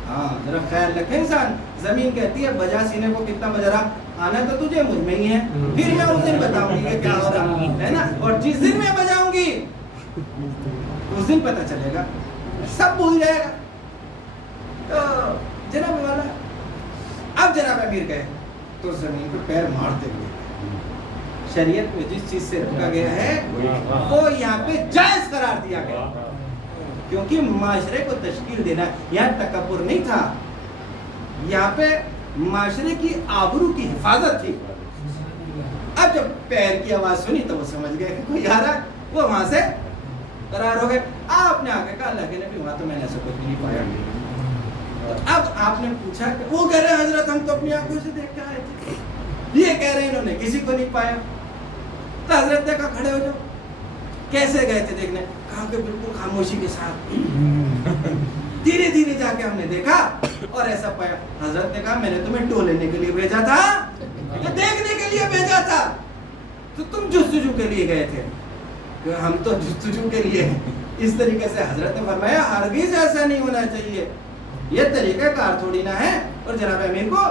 ہاں ذرا خیال رکھے انسان. زمین کہتی ہے بجا سینے کو کتنا بج رہا، آنا تو تجھے مجھ میں ہی ہے. پھر میں اس دن بتاؤں گی کہ کیا ہو رہا ہے نا. اور جس دن میں بجاؤں گی اس دن پتہ چلے گا، سب بھول جائے گا. تو جناب والا اب جناب امیر گئے تو زمین پہ پیر مارتے ہوئے. شریعت میں جس چیز سے روکا گیا ہے وہ یہاں پہ جائز قرار دیا گیا، کیونکہ معاشرے کو تشکیل دینا. یہاں تکبر نہیں تھا، یہاں پہ معاشرے کی آبرو کی حفاظت تھی. اب جب پیر کی آواز سنی تو وہ سمجھ گئے کہ کوئی آ رہا ہے، وہ وہاں سے قرار ہو گئے. آپ نے آگے کہا اللہ کے نبی وہاں تو میں نے ایسا کچھ بھی نہیں پایا. اب آپ نے پوچھا کہ وہ کہہ رہے ہیں حضرت ہم تو اپنی آنکھوں سے دیکھ کے آئے تھے. یہ کہہ رہے ہیں انہوں نے کسی کو نہیں پایا. تو حضرت نے کہا کھڑے ہو جاؤ. کیسے گئے تھے دیکھنے؟ کہا کہ بالکل خاموشی کے ساتھ دھیرے دھیرے جا کے ہم نے دیکھا اور ایسا پایا. حضرت نے کہا میں نے تمہیں ٹو لینے کے لیے بھیجا تھا یا دیکھنے کے لیے بھیجا تھا؟ تو تم جستجو کے لیے گئے تھے. ہم تو جستجو کے لیے. اس طریقے سے حضرت نے فرمایا ہرگز ایسا نہیں ہونا چاہیے، یہ طریقہ کار تھوڑی نہ ہے. اور جناب امیر کو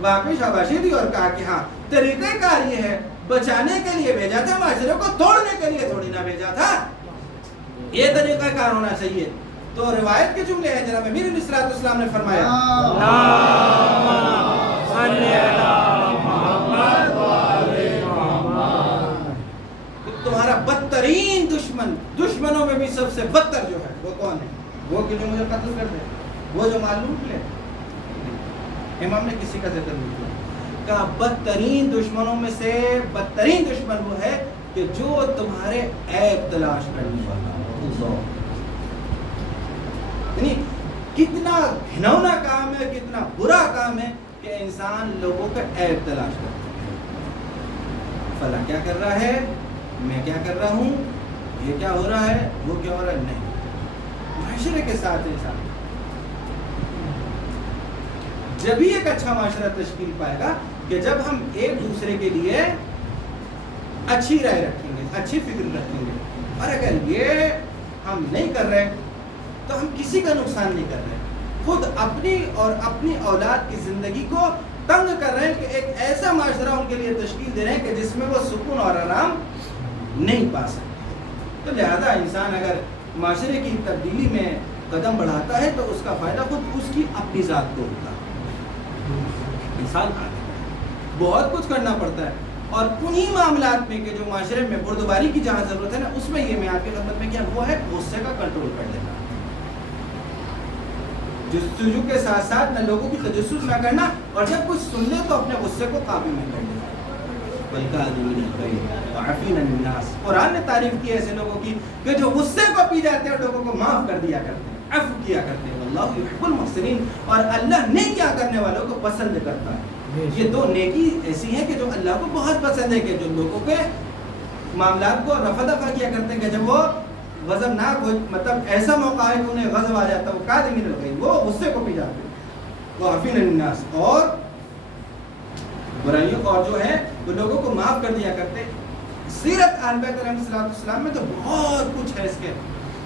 واقعی شاباشی دی اور کہا کہ ہاں طریقہ کار یہ ہے، بچانے کے لیے بھیجا تھا، معاشرے کو توڑنے کے لیے تھوڑی نہ بھیجا تھا. یہ طریقہ کار ہونا چاہیے. تو روایت کے جملے ہیں جناب امیر علیہ السلام نے فرمایا تمہارا بدترین دشمن، دشمنوں میں بھی سب سے بدتر جو ہے وہ کون ہے؟ وہ کہ جو مجھے قتل کر دے، وہ جو مال لوٹ لے. امام نے کسی کا ذکر نہیں کیا. کا بدترین دشمنوں میں سے بدترین دشمن وہ ہے کہ جو تمہارے عیب تلاش کرنے والا ہو. یعنی کتنا گھنونا کام ہے, کتنا برا کام ہے کہ انسان لوگوں کا عیب تلاش کرتا ہے. فلاں کیا کر رہا ہے, میں کیا کر رہا ہوں, یہ کیا ہو رہا ہے, وہ کیا ہو رہا ہے. نہیں, معاشرے کے ساتھ انسان جب ہی ایک اچھا معاشرہ تشکیل پائے گا کہ جب ہم ایک دوسرے کے لیے اچھی رائے رکھیں گے, اچھی فکر رکھیں گے. اور اگر یہ ہم نہیں کر رہے تو ہم کسی کا نقصان نہیں کر رہے, خود اپنی اور اپنی اولاد کی زندگی کو تنگ کر رہے ہیں کہ ایک ایسا معاشرہ ان کے لیے تشکیل دے رہے ہیں کہ جس میں وہ سکون اور آرام نہیں پا سکتے. تو لہذا انسان اگر معاشرے کی تبدیلی میں قدم بڑھاتا ہے تو اس کا فائدہ خود اس کی اپنی ذات کو ہوتا ہے. انسان بہت کچھ کرنا پڑتا ہے, اور انہی معاملات میں کہ جو معاشرے میں بردباری کی جہاں ضرورت ہے نا, اس میں یہ میں آپ کی خدمت میں کیا وہ ہے غصے کا کنٹرول کر لینا, جستجو کے ساتھ ساتھ نہ لوگوں کی تجسس نہ کرنا, اور جب کچھ سن لے تو اپنے غصے کو قابو میں کر لینا. قرآن نے تعریف کی ایسے لوگوں کی کہ جو غصے کو پی جاتے ہیں اور لوگوں کو معاف کر دیا کرتے ہیں, عفو کیا کرتے ہیں. اللہ یحب المحسنین, اور اللہ نیکی کیا کرنے والوں کو پسند کرتا ہے. یہ دو نیکی ایسی ہیں کہ جو اللہ کو بہت پسند ہے, کہ جو لوگوں کے معاملات کو رفع دفع کیا کرتے ہیں کہ جب وہ غضبناک ہو, مطلب ایسا موقع ہے کہ انہیں غضب آ جاتا ہے, وہ کاظمین الغیظ, وہ غصے کو پی جاتے ہیں. وعافین عن الناس, اور برائیوں اور جو ہے وہ لوگوں کو معاف کر دیا کرتے. سیرت آل بیت علیہ السلام میں تو بہت کچھ ہے اس کے,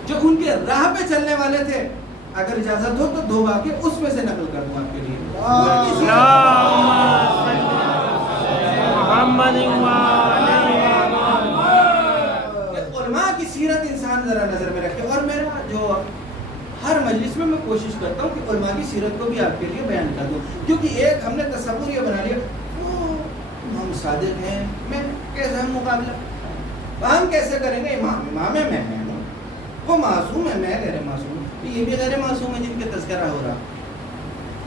جو ان کے راہ پہ چلنے والے تھے. اگر اجازت ہو تو دو واقعے اس میں سے نقل کر دوں آپ کے لیے. علماء کی سیرت انسان ذرا نظر میں رکھے, اور میرا جو ہر مجلس میں کوشش کرتا ہوں کہ علماء کی سیرت کو بھی آپ کے لیے بیان کر دوں, کیونکہ ایک ہم نے تصور یہ بنا لیا ہم صادق ہیں, میں کیسے ہم مقابلہ, ہم کیسے کریں گے, امام ہے, میں ہوں, وہ معصوم ہے, میں غیر معصوم, یہ بھی غیر معصوم ہے جن کے تذکرہ ہو رہا,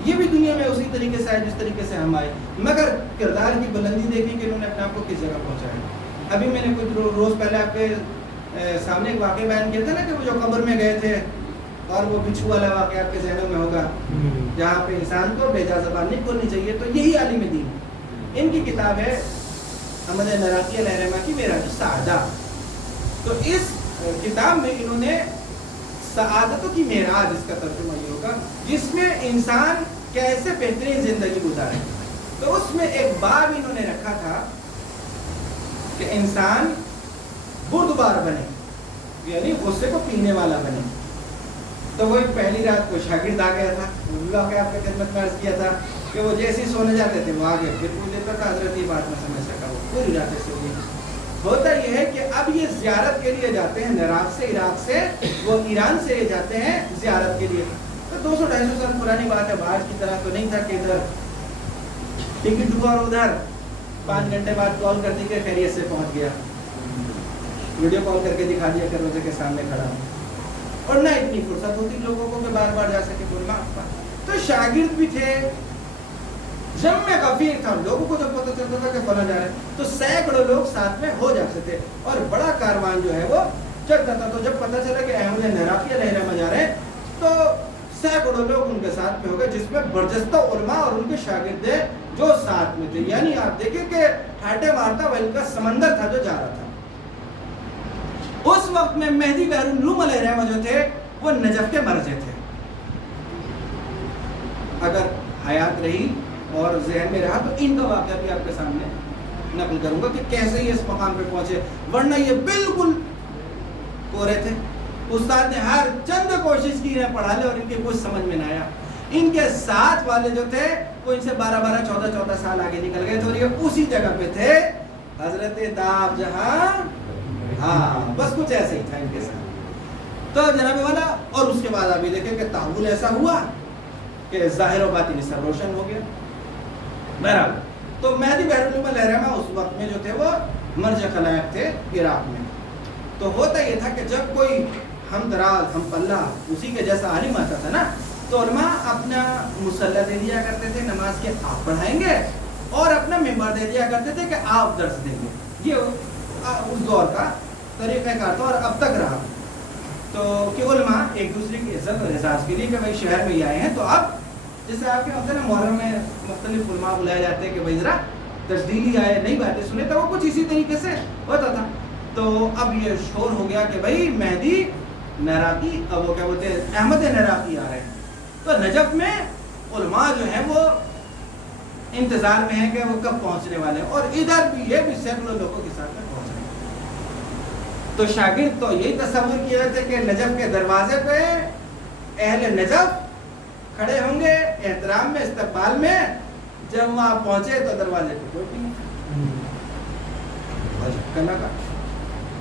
یہ بھی دنیا میں اسی طریقے سے آئے جس طریقے سے ہم آئے, مگر کردار کی بلندی دیکھی کہ انہوں نے اپنے آپ کو کس جگہ پہنچایا. ابھی میں نے کچھ روز پہلے آپ کے سامنے ایک واقعہ بیان کیا تھا نا, کہ وہ جو قبر میں گئے تھے, اور وہ بچھو والا واقعہ آپ کے ذہنوں میں ہوگا, جہاں پہ انسان کو بے جا زبان نہیں کھولنی چاہیے. تو یہی عالم دین, ان کی کتاب ہے احمد نراقی علیہ رحمہ کی معراج السعادہ. تو اس کتاب میں انہوں نے سعادتوں کی معراج, اس کا ترجمہ یہ ہوگا, جس میں انسان کیسے بہترین زندگی گزارے. تو اس میں ایک باب انہوں نے رکھا تھا کہ انسان بردبار بنے, یعنی غصے کو پینے والا بنے. تو وہ ایک پہلی رات کو شاگرد آ گیا تھا, اللہ کے آپ کے خدمت میں عرض کیا تھا کہ وہ جیسے ہی سونے جاتے تھے وہ آگے پھر پوچھ دیتا تھا, حضرت یہ بات میں سمجھ سکا, وہ پوری رات سے ہوئی. ہوتا یہ ہے کہ اب یہ زیارت کے لیے جاتے ہیں عراق سے, وہ ایران سے یہ جاتے ہیں زیارت کے لیے. تو 200-250 سال پرانی بات ہے, آج کی طرح تو نہیں تھا کہ ادھر ٹکٹ ہوا اور ادھر 5 گھنٹے بعد کال کر دی کہ خیریت سے پہنچ گیا, ویڈیو کال کر کے دکھا دیا کر روزے کے سامنے کھڑا, اور نہ اتنی فرصت ہوتی لوگوں کو کہ بار بار جا سکے علماء. تو شاگرد بھی تھے, جمع غفیر تھا, لوگوں کو جب پتہ چلتا تھا کہ فلاں جا رہے ہیں تو سینکڑوں لوگ ساتھ میں ہو جاتے تھے, اور بڑا کاروان جو ہے وہ چلتا تھا. تو جب پتہ چلا کہ احمد نراقی علیہ رحمہ جا رہے ہیں تو سینکڑوں لوگ ان کے ساتھ میں ہو گئے, جس میں برجستہ علماء اور ان کے شاگرد جو ساتھ میں تھے. یعنی آپ دیکھیں کہ ٹھاٹے مارتا وہ ان کا سمندر تھا جو جا رہا تھا. اس وقت میں مہدی بحرالعلوم علیہ رحمہ جو تھے وہ نجف کے مرجع تھے. اگر حیات رہی اور ذہن میں رہا تو ان کا واقعہ بھی آپ کے سامنے نقل کروں گا کہ کیسے یہ اس مقام پہ پہنچے, ورنہ یہ بالکل کورے تھے. استاد نے ہر چند کوشش کی ہے پڑھا لے, اور ان کے کچھ سمجھ میں نہ آیا. ان کے ساتھ والے جو تھے وہ ان سے 12-14 سال آگے نکل گئے تھے, اور یہ اسی جگہ پہ تھے حضرت تاب جہاں, ہاں بس کچھ ایسے ہی تھا ان کے ساتھ. تو جناب والا, اور اس کے بعد ابھی دیکھیں کہ تحول ایسا ہوا کہ ظاہر و باطن سب روشن ہو گیا. بہرحال تو مہدی بحرالعلوم علیہ رحمہ اس وقت میں جو تھے وہ مرجع خلائق تھے عراق میں. تو ہوتا یہ تھا کہ جب کوئی ہم دراز ہم پلہ اسی کے جیسا عالم آتا تھا نا, تو علماء اپنا مصلی دے دیا کرتے تھے, نماز کے آپ پڑھائیں گے اور اپنا ممبر دے دیا کرتے تھے کہ آپ درس دیں گے. یہ اس دور کا طریقہ کار تھا اور اب تک رہا. تو کہ علماء ایک دوسرے کی عزت اور احساس کے لیے کہ بھائی شہر میں ہی آئے ہیں, تو اب جیسے آپ کے مثلا محرم میں مختلف علماء بلائے جاتے ہیں کہ بھائی ذرا تجدیدی آئے, نئی باتیں سنیں, تو وہ کچھ اسی طریقے سے ہوتا تھا. تو اب یہ شور ہو گیا کہ بھائی مہدی نراقی, اب وہ کیا بولتے ہیں, احمد نراقی آ رہے ہیں. تو نجف میں علماء جو ہیں وہ انتظار میں ہیں کہ وہ کب پہنچنے والے ہیں, اور ادھر بھی یہ بھی سینکڑوں لوگوں کے ساتھ میں پہنچ رہے ہیں. تو شاگرد تو یہی تصور کیا تھے کہ نجف کے دروازے پہ اہل نجف کھڑے ہوں گے احترام میں, استقبال میں. جب وہاں پہنچے تو دروازے پہ کوئی نہیں.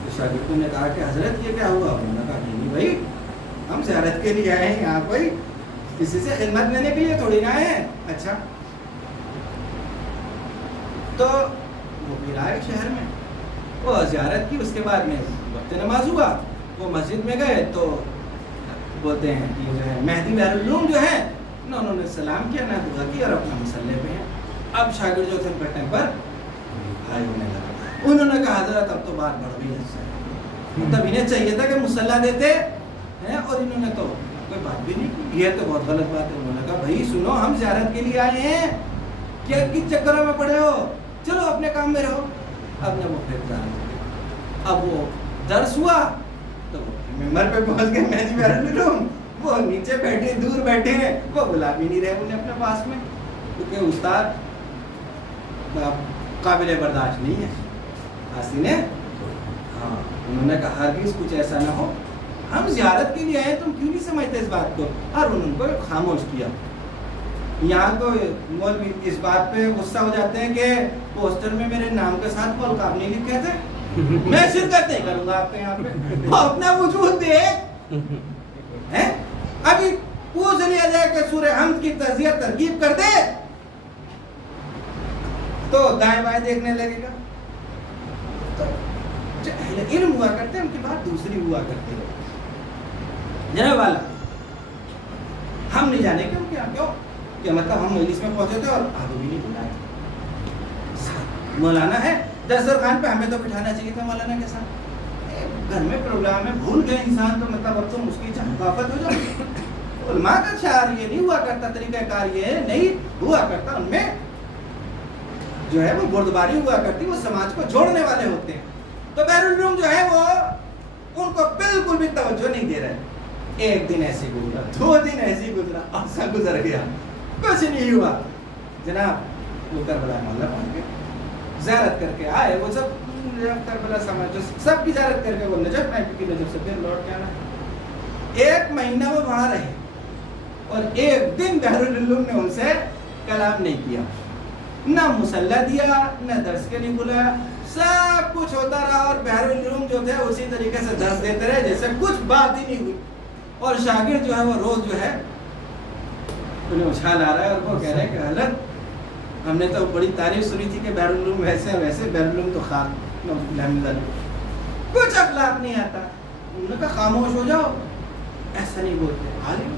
تو شاگردوں نے کہا کہ حضرت یہ کیا ہوا؟ انہوں نے کہا نہیں بھائی, ہم زیارت کے لیے آئے ہیں یہاں, کوئی کسی سے خدمت لینے کے لیے تھوڑی نہ آئے ہیں. اچھا, تو وہ پھر آئے شہر میں, وہ زیارت کی, اس کے بعد میں وقت نماز ہوا, وہ مسجد میں گئے تو بولتے ہیں کہ جو ہے مہدی بہر العلوم جو ہے نہ انہوں نے سلام کیا نہ دعا کی اور اپنا مسلح پہ ہیں. اب شاگرد جو تھے ان کا ٹیمپر ہائی ہونے لگا. انہوں نے کہا حضرت اب تو بات بڑھ گئی ہے, مطلب انہیں چاہیے تھا کہ مسلح دیتے ہیں اور انہوں نے تو کوئی بات بھی نہیں کی. یہ تو بہت غلط بات ہے. انہوں نے کہا بھائی سنو, ہم زیارت کے لیے آئے ہیں, کیا کس چکروں میں پڑے ہو, چلو اپنے کام میں رہو. اب نے وہ پھر زیارت, اب وہ درس ہوا تو ممبر پہ پہنچ گئے مہدی بہر العلوم, وہ نیچے بیٹھے, دور بیٹھے ہیں, وہ بلا بھی نہیں رہے انہیں اپنے پاس میں, کیونکہ استاد قابل برداشت نہیں ہے. حاصل ہے, ہاں, انہوں نے کہا ہرگز کچھ ایسا نہ ہو, ہم زیارت کے لیے آئے, تم کیوں نہیں سمجھتے اس بات کو. اور انہوں کو خاموش کیا. یہاں تو مولوی اس بات پہ غصہ ہو جاتے ہیں کہ پوسٹر میں میرے نام کے ساتھ وہ القاب نہیں لکھے تھے, میں شرکت نہیں کروں گا آپ کے یہاں پہ. وہ اپنا وجود دیکھ, ابھی پوچھ لیا جائے کہ سورہ حمد کی تجزیہ ترغیب کر دے تو دائیں بائیں دیکھنے لگے گا. تو جو اہل علم ہوا کرتے ہیں ان کی بات دوسری ہوا کرتی ہے. جناب والا, ہم نہیں جانے کہ ان کے یہاں کیوں, کہ مطلب ہم مجلس میں پہنچے تھے اور آگے بھی نہیں بلائے. مولانا ہے دسترخوان پہ, ہمیں تو بٹھانا چاہیے تھا مولانا کے ساتھ. گھر میں پروگرام ہے, بھول گئے انسان, تو مطلب اب تم اس کی جہافت ہو جاؤ. علماء کا شعار یہ نہیں ہوا کرتا, طریقہ کار یہ نہیں ہوا کرتا. ان میں جو ہے وہ بردباری ہوا کرتی, وہ سماج کو جوڑنے والے ہوتے ہیں. تو بہر العلوم جو ہے وہ ان کو بالکل بھی توجہ نہیں دے رہے. ایک دن ایسے گزرا, 2 دن ایسے گزرا, عرصہ گزر گیا, کچھ نہیں ہوا. جناب وہ کربلا محلہ پہنچ گئے, زیارت کر کے آئے. وہ سب کربلا سماج جو سب کی زیارت کر کے وہ نجف میں, کیونکہ نجف سے پھر لوٹ کے آنا. 1 مہینہ وہ وہاں رہے اور ایک دن بہر العلوم نے ان سے کلام نہیں کیا, نہ مسلح دیا, نہ درس کے لیے بلایا. سب کچھ ہوتا رہا اور بہر العلوم جو تھے اسی طریقے سے درس دیتے رہے جیسے کچھ بات ہی نہیں ہوئی. اور شاگرد جو ہے وہ روز جو ہے انہیں اچھال آ رہا ہے اور وہ کہہ رہے ہیں کہ حضرت ہم نے تو بڑی تعریف سنی تھی کہ بہر العلوم ویسے ویسے, بہر العلوم تو کچھ اخلاق نہیں آتا. انہوں نے کہا خاموش ہو جاؤ, ایسا نہیں بولتے. عالم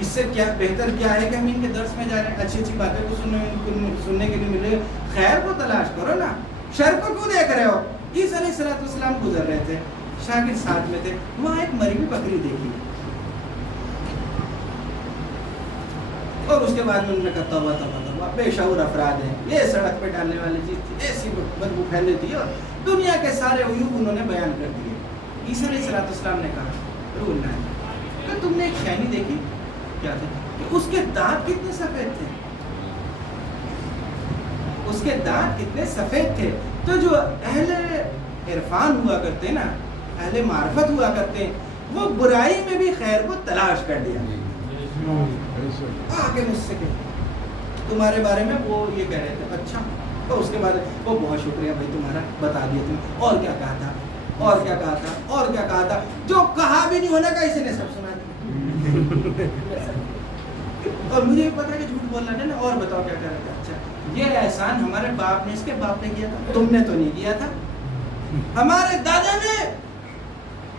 اس سے کیا بہتر کیا ہے کہ ہم ان کے درس میں جا رہے ہیں, اچھی اچھی باتیں کو سننے کے لیے ملے. خیر کو تلاش کرو نا, شر کو کیوں دیکھ رہے ہو. عیسیٰ علیہ السلام گزر رہے تھے, شاگرد ساتھ میں تھے, وہاں ایک مری ہوئی بکری دیکھی اور اس کے بعد میں انہوں نے کہا توبہ توبہ توبہ, بے شعور افراد ہیں, یہ سڑک پہ ڈالنے والی چیز تھی, ایسی بدبو پھیل رہی تھی اور دنیا کے سارے عیوب انہوں نے بیان کر دیے. عیسیٰ علیہ السلام نے کہا روح اللہ کہ تم نے ایک شینی دیکھی, کیا تھا کہ اس کے دانت کتنے سفید تھے, اس کے دانت کتنے سفید تھے. تو جو اہل عرفان ہوا کرتے نا, اہل معرفت ہوا کرتے, وہ برائی میں بھی خیر کو تلاش کر لیا. آگے مجھ سے کہ تمہارے بارے میں وہ یہ کہہ رہے تھے, اچھا. تو اس کے بعد وہ بہت شکریہ بھائی تمہارا, بتا دیا تم, اور کیا کہا تھا, اور کیا کہا تھا, اور کیا کہا تھا. جو کہا بھی نہیں ہونا کا اسی نے سب سنا دیا. اور مجھے بھی پتا کہ جھوٹ بولنا ہے نا, اور بتاؤ کیا کہہ رہے تھے. اچھا یہ احسان ہمارے باپ نے اس کے باپ نے کیا تھا, تم نے تو نہیں کیا تھا. ہمارے دادا نے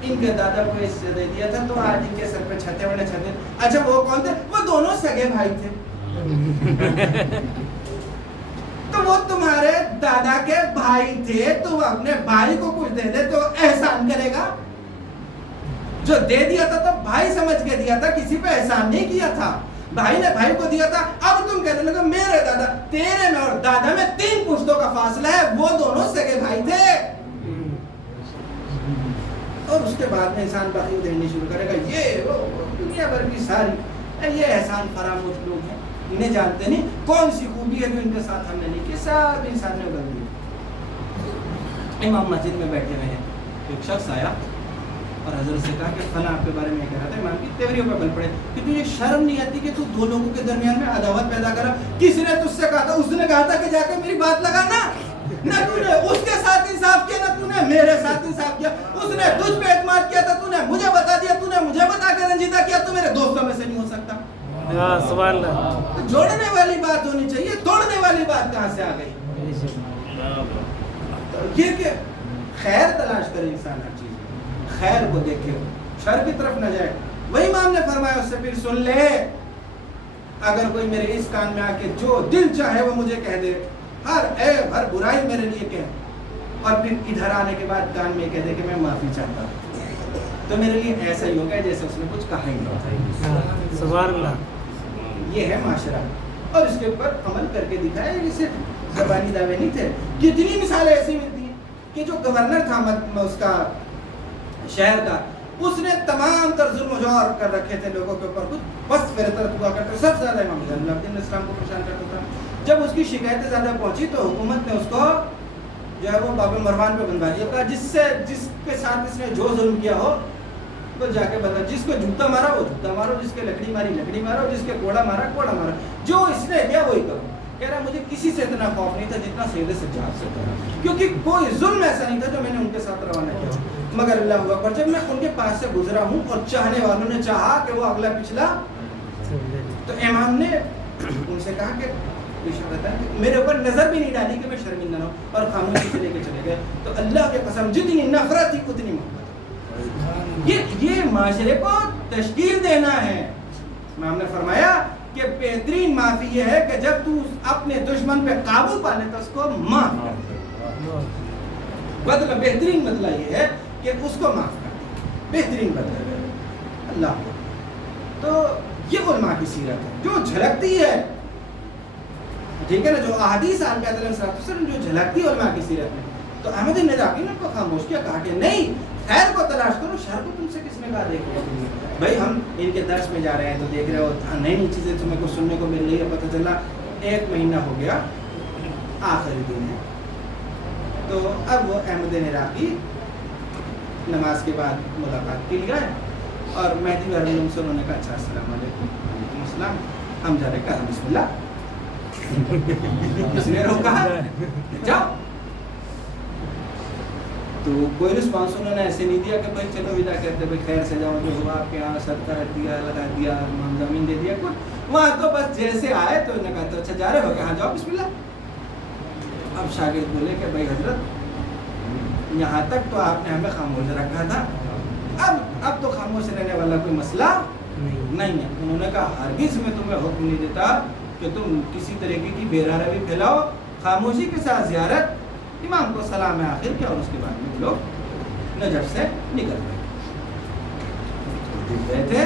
ان کے دادا کو اس سے دے دیا تھا, تو آج ان کے سر پہ چھتے. اچھا وہ کون تھے, وہ دونوں سگے بھائی تھے. تو وہ تمہارے دادا کے بھائی تھے، تو وہ اپنے بھائی کو کچھ دے دے تو احسان کرے گا؟ جو دے دیا تھا تو بھائی سمجھ کے دیا تھا، کسی پہ احسان نہیں کیا تھا، بھائی نے بھائی کو دیا تھا۔ اب تم کہنے لگے میرے دادا، تیرے میں اور دادا میں 3 پشتوں کا فاصلہ ہے، وہ دونوں سگے بھائی تھے۔ اور اس کے بعد میں انسان باقی دینے شروع کرے گا، یہ وہ دنیا بھر کی ساری یہ احسان فراموش لوگ ہیں، انہیں جانتے نہیں کون سی خوبی ہے جو ان کے ساتھ ہم نے نہیں کی، سب انسان نے بدل دی۔ امام مسجد میں بیٹھے ہوئے ہیں، ایک شخص آیا اور حضرت سے کہا کہ فلاں آپ کے بارے میں کہہ رہا تھا، امام کی تیوریوں پہ بل پڑے کہ تجھے شرم نہیں آتی کہ تو 2 لوگوں کے درمیان میں عداوت پیدا کرا؟ کس نے تجھ سے کہا تھا؟ اس نے کہا تھا کہ جا کے میری بات لگانا، نہ تو نے اس کے ساتھ انصاف کیا، نہ تو نے میرے ساتھ انصاف کیا۔ اس نے تجھ پہ اعتماد کیا تھا، تو نے مجھے بتا دیا، تو نے مجھے بتا کے رنجیدہ کیا، تو میرے دوستوں میں سے نہیں ہو سکتا۔ سبحان اللہ۔ جوڑنے والی بات ہونی چاہیے، توڑنے والی بات کہاں سے آ گئی؟ یہ کہ خیر تلاش کرے انسان، ہر چیز خیر کو دیکھے، شر کی طرف نہ جائے۔ وہی امام نے فرمایا اس سے پھر سن لے، اگر کوئی میرے اس کان میں آ کے جو دل چاہے وہ مجھے کہہ دے، ہر عیب ہر برائی میرے لیے کہے، اور پھر ادھر آنے کے بعد کان میں کہہ دے کہ میں معافی چاہتا ہوں، تو میرے لیے ایسا ہی ہوگا جیسے اس نے کچھ کہا ہی نہیں۔ سبحان اللہ۔ یہ ہے معاشرہ، اور اس کے اوپر عمل کر کے دکھایا، یہ صرف زبانی دعوے نہیں تھے۔ کتنی مثالیں ایسی ملتی ہیں کہ جو گورنر تھا اس کا شہر کا، اس نے تمام تر ظلم و جور کر رکھے تھے لوگوں کے اوپر، کچھ بس فرطرت ہوا کرتے، سب سے زیادہ امام زین العابدین علیہ السلام کو پریشان کرتا تھا۔ جب اس کی شکایتیں زیادہ پہنچی تو حکومت نے اس کو جو ہے وہ باب مروان پہ بندھا دیا، کہا جس کے ساتھ اس نے جو ظلم کیا ہو تو جا کے بتا، جس کو جوتا مارا وہ جوتا مارو، جس کے لکڑی ماری لکڑی مارو، جس کے کوڑا مارا کوڑا مارا، جو اس نے کیا وہی کرو۔ کہہ رہا مجھے کسی سے اتنا خوف نہیں تھا جتنا سید سجاد سے تھا، کیونکہ کوئی ظلم ایسا نہیں تھا جو میں نے ان کے ساتھ روانہ کیا، مگر اللہ ہوا پر جب میں ان کے پاس سے گزرا ہوں اور چاہنے والوں نے چاہا کہ وہ اگلا پچھلا، تو امام نے ان سے کہا کہ میرے اوپر نظر بھی نہیں ڈالی کہ میں شرمندہ نہ ہوں، اور خاموشی سے لے کے چلے گئے۔ تو اللہ کے قسم جتنی نفرت تھی اتنی محبت۔ یہ معاشرے کو تشکیل دینا ہے۔ امام نے فرمایا کہ بہترین معافی یہ ہے کہ جب تو اپنے دشمن پہ قابو پا لے تو اس کو معاف کر دے۔ بدلہ بہترین بدلہ یہ ہے کہ اس کو معاف کر دے، بہترین بدلہ ہے اللہ کو۔ تو یہ علماء کی سیرت ہے جو جھلکتی ہے، ٹھیک ہے نا، جو احادیث علیہ السلام جو جھلکتی ہے علماء کی سیرت میں۔ تو احمد نظامی نے کو خاموش کیا، کہا کہ نہیں، خیر کو تلاش کرو، شر کو تم سے کس نے کہا دیکھو۔ بھائی ہم ان کے درس میں جا رہے ہیں تو دیکھ رہے ہو نئی نئی چیزیں تمہیں کو سننے کو مل رہی ہے، پتہ چلا 1 مہینہ ہو گیا، آخری دن ہے۔ تو اب وہ احمد نظامی نماز کے بعد ملاقات کے لیے آئے، اور مہدی برہم سے انہوں نے کہا اچھا السلام علیکم۔ وعلیکم السلام۔ ہم جا رہے کہا بسم اللہ۔ کس نے روکا؟ جاؤ۔ تو کوئی رسپانس انہوں نے ایسے نہیں دیا کہ بھائی چلو ودا کرتے، بھائی خیر سے جاؤ، جو ہوا آپ کے یہاں صدقہ رکھ دیا، لگا دیا، زمین دے دیا، کچھ وہاں تو بس جیسے آئے تو انہوں نے کہا تو اچھا جا رہے ہو کہ ہاں جاؤ بسم اللہ۔ اب شاگرد بولے کہ بھائی حضرت یہاں تک تو آپ نے ہمیں خاموش رکھا تھا، اب تو خاموش رہنے والا کوئی مسئلہ نہیں ہے۔ انہوں نے کہا ہرگز میں تمہیں حکم نہیں دیتا کہ تم کسی طریقے کی بے روی پھیلاؤ، خاموشی کے ساتھ زیارت، امام کو سلام آخر کیا، اور اس کے بعد میں لوگ نجف سے نکل گئے۔ دیکھ رہے تھے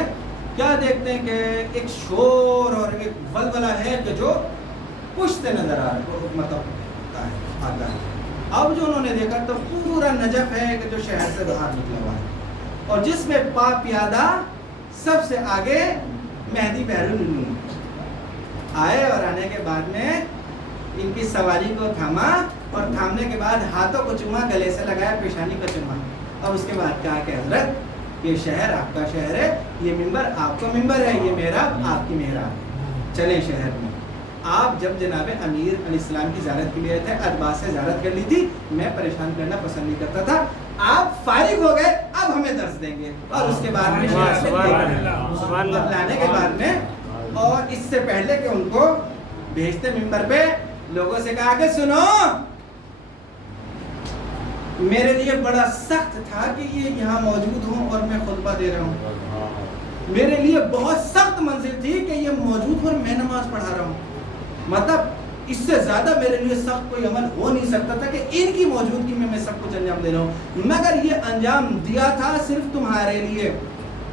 کیا دیکھتے ہیں کہ ایک شور اور ایک ولولہ ہے کہ جو پشت نظر آ رہا ہے، مطلب آتا ہے۔ اب جو انہوں نے دیکھا تو پورا نجف ہے کہ جو شہر سے باہر نکلا ہوا ہے، اور جس میں پا پیادہ سب سے آگے مہدی بہرالعلوم آئے، اور آنے کے بعد میں ان کی سواری کو تھاما، اور تھامنے کے بعد ہاتھوں کو چوما، گلے سے لگایا، پیشانی کو چوما، اور اس کے بعد کہا کہ حضرت یہ شہر آپ کا شہر ہے، یہ منبر آپ کا منبر ہے، یہ محراب آپ کی محراب ہے، چلیں شہر میں۔ آپ جب جناب امیر علیہ السلام کی زیارت کے لیے تھے، ادبا سے زیارت کر لی تھی، میں پریشان کرنا پسند نہیں کرتا تھا، آپ فارغ ہو گئے، اب ہمیں درس دیں گے، اور اس کے بعد میں لانے کے بعد میں، اور اس سے پہلے کہ ان کو بھیجتے منبر پہ، لوگوں سے کہا کہ سنو، میرے لیے بڑا سخت تھا کہ یہ یہاں موجود ہوں اور میں خطبہ دے رہا ہوں، میرے لیے بہت سخت منزل تھی کہ یہ موجود اور میں نماز پڑھا رہا ہوں، مطلب اس سے زیادہ میرے لیے سخت کوئی عمل ہو نہیں سکتا تھا کہ ان کی موجودگی میں میں سب کچھ انجام دے رہا ہوں، مگر یہ انجام دیا تھا صرف تمہارے لیے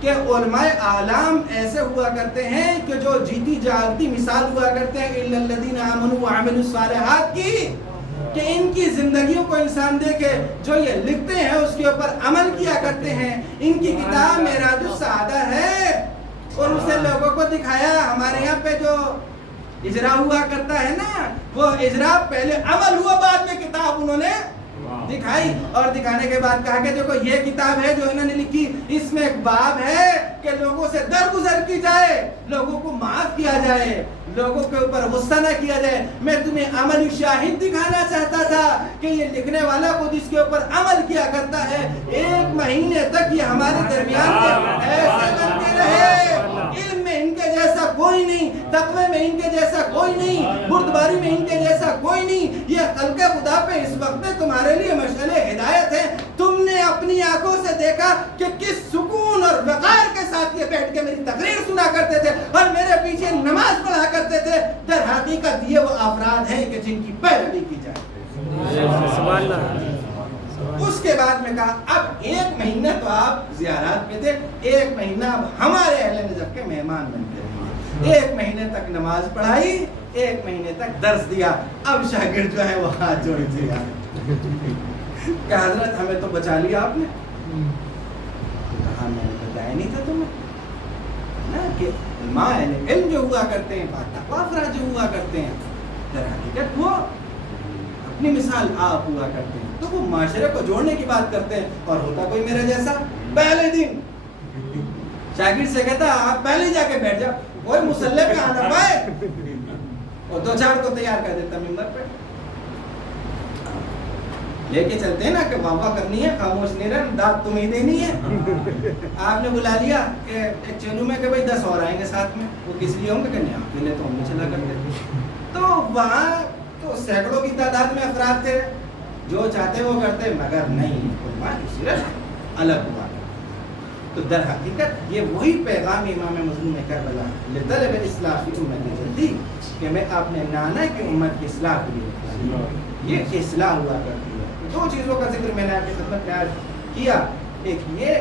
کہ علماء اعلام ایسے ہوا کرتے ہیں کہ جو جیتی جاگتی مثال ہوا کرتے ہیں الا الذین آمنوا وعملوا الصالحات کی، کہ ان کی زندگیوں کو انسان دیکھے، جو یہ لکھتے ہیں اس کے اوپر عمل کیا کرتے ہیں۔ ان کی کتاب معراج السعادہ ہے اور اسے لوگوں کو دکھایا۔ ہمارے یہاں پہ جو اجرا ہوا کرتا ہے نا، وہ اجرا پہلے عمل ہوا، بعد میں کتاب انہوں نے دکھائی، اور دکھانے کے بعد کہا کہ دیکھو یہ کتاب ہے جو انہوں نے لکھی، اس میں ایک باب ہے کہ لوگوں سے درگزر کی جائے، لوگوں کو معاف کیا جائے، لوگوں کے اوپر غصہ نہ کیا جائے۔ میں تمہیں عملی شاہد دکھانا چاہتا تھا کہ یہ لکھنے والا خود اس کے اوپر عمل کیا کرتا ہے، 1 مہینے تک یہ ہمارے درمیان میں ایسے بنتے رہے۔ علم میں ان کے جیسا کوئی نہیں، تقوی میں ان کے جیسا کوئی نہیں، بردباری میں ان کے جیسا کوئی نہیں۔ یہ خلق خدا پہ اس وقت میں تمہارے لیے مشعل ہدایت ہے۔ تم نے اپنی آنکھوں سے دیکھا کہ کس سکون اور وقار کے ساتھ یہ بیٹھ کے میری تقریر سنا کرتے تھے اور میرے پیچھے نماز پڑھا کرتے تھے۔ در حقیقت یہ وہ افراد ہیں کہ جن کی پیروی کی جائے۔ سبحان اللہ۔ اس کے بعد میں کہا اب 1 مہینہ تو آپ زیارات میں تھے، 1 مہینہ اب ہمارے اہل نجف کے مہمان بن کے رہے۔ 1 مہینے تک نماز پڑھائی، 1 مہینے تک درس دیا۔ اب شاگرد جو ہے وہ ہاتھ جوڑ دیا کہ حضرت ہمیں تو بچا لیا آپ نے۔ کہا میں نے بتایا نہیں تھا تمہیں نا کہ علماء علم جو ہوا کرتے ہیں، تقویٰ افراد جو ہوا کرتے ہیں، در حقیقت وہ اپنی مثال آپ ہوا کرتے ہیں، تو وہ معاشرے کو جوڑنے کی بات کرتے ہیں۔ اور ہوتا کوئی میرے جیسا پہلے دن شاگرد سے کہتا آپ پہلے جا کے بیٹھ جاؤ، کوئی مسلح پہ آنا پائے، اور 2-4 کو تیار کر دیتا ممبر پہ لے کے چلتے ہیں نا کہ واہ کرنی ہے، خاموش نہیں رہنا، داد تمہیں دینی ہے۔ آپ نے بلا لیا کہ ایک چینو میں کہ بھائی 10 اور آئیں گے ساتھ میں، وہ کس لیے ہوں گے کہ نہیں آپ کے لیے تو ہم نے چلا کرتے۔ تو وہاں تو سینکڑوں کی تعداد میں افراد تھے، جو چاہتے وہ کرتے، مگر نہیں، قربان کی سیرت الگ ہوا۔ تو در حقیقت یہ وہی پیغام امام مظلوم کربلا لطلب الاصلاح فی امت جدی کہ میں اپنے نانا کی امت کی اصلاح کے لیے، یہ اصلاح ہوا کرتی ہے۔ 2 چیزوں کا ذکر میں نے آپ کی خدمت میں آج کیا، ایک یہ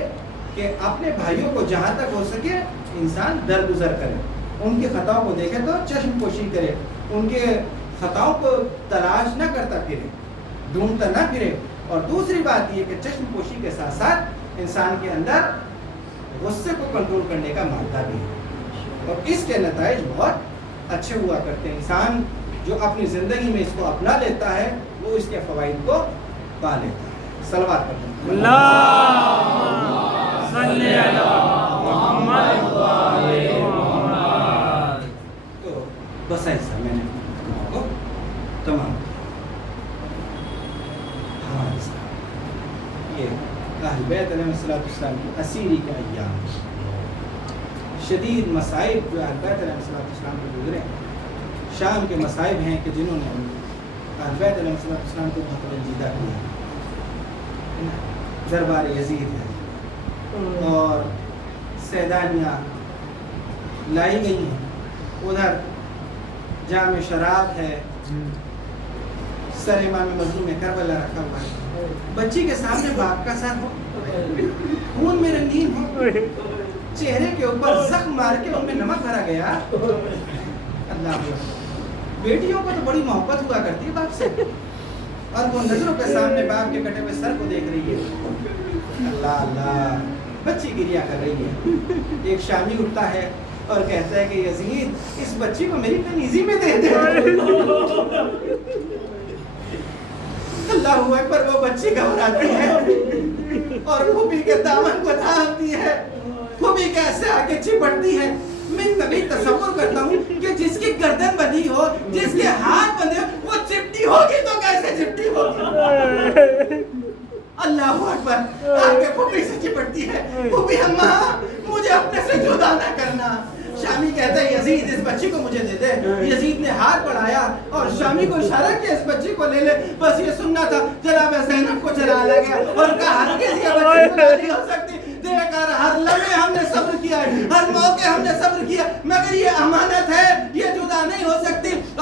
کہ اپنے بھائیوں کو جہاں تک ہو سکے انسان درگزر کرے، ان کی خطاؤں کو دیکھے تو چشم پوشی کرے، ان کے خطاؤں کو تلاش نہ کرتا پھرے، ڈھونڈتا نہ پھرے۔ اور دوسری بات یہ کہ چشم پوشی کے ساتھ ساتھ انسان کے اندر غصے کو کنٹرول کرنے کا مادہ بھی ہے، اور اس کے نتائج بہت اچھے ہوا کرتے ہیں۔ انسان جو اپنی زندگی میں اس کو اپنا لیتا ہے وہ اس کے فوائد کو پا لیتا ہے۔ صلوات پڑھتے ہیں اللہم صلی علی محمد و آل محمد۔ تو بس ایسا میں نے کو تمام ہمارے ساتھ یہ اہل بیت علیہ السلام کی اسیری کے ایام، شدید مصائب جو اہل بیت علیہ السلام کو گزرے، شام کے مصائب ہیں کہ جنہوں نے اہل بیت علیہ السلام کو بہت رنجیدہ کیا۔ دربار یزید ہے اور سیدانیاں لائی گئی ہیں، ادھر جام شراب ہے، سر امام مظلوم کربلا رکھا ہوا ہے، بچی کے سامنے باپ کا ساتھ ہو، خون میں رنگین ہو، چہرے کے اوپر زخم مار کے ان میں نمک بھرا گیا۔ اللہ، بیٹیوں کو تو بڑی محبت ہوا کرتی ہے باپ سے، اور وہ نظروں کے سامنے باپ کے کٹے ہوئے سر کو دیکھ رہی ہے۔ اللہ اللہ، بچی گریا کر رہی ہے۔ ایک شامی اٹھتا ہے اور کہتا ہے کہ یزید اس بچی کو میری کنیزی میں دے دے۔ اللہ اکبر، وہ بچی گھبراتی ہے اور پھوپھی کے دامن کو تھامتی ہے، پھوپھی کے ایسے آگے چپٹتی ہے۔ میں کبھی تصور کرتا ہوں کہ جس کی گردن بندھی ہو، جس کے ہاتھ بندھے ہو، وہ چپٹی ہوگی تو کیسے چپٹی ہوگی؟ اللہ اکبر، آگے پھوپھی سے چپٹتی ہے، پھوپھی اماں مجھے اپنے سے جدا نہ کرنا۔ شامی کہتا ہے یزید اس بچی کو مجھے دے دے۔ یزید نے ہاتھ بڑھایا اور شامی کو اشارہ کیا اس بچی کو لے لے، بس یہ سننا تھا۔ جناب زینب کو چلا لیا اور کہا ہرگز یہ بچی نہیں ہو سکتی، دیکھا ہر لمحے ہم نے صبر کیا ہے، ہر موقع ہم نے صبر کیا، مگر یہ امانت ہے، یہ جدا نہیں ہو سکتی۔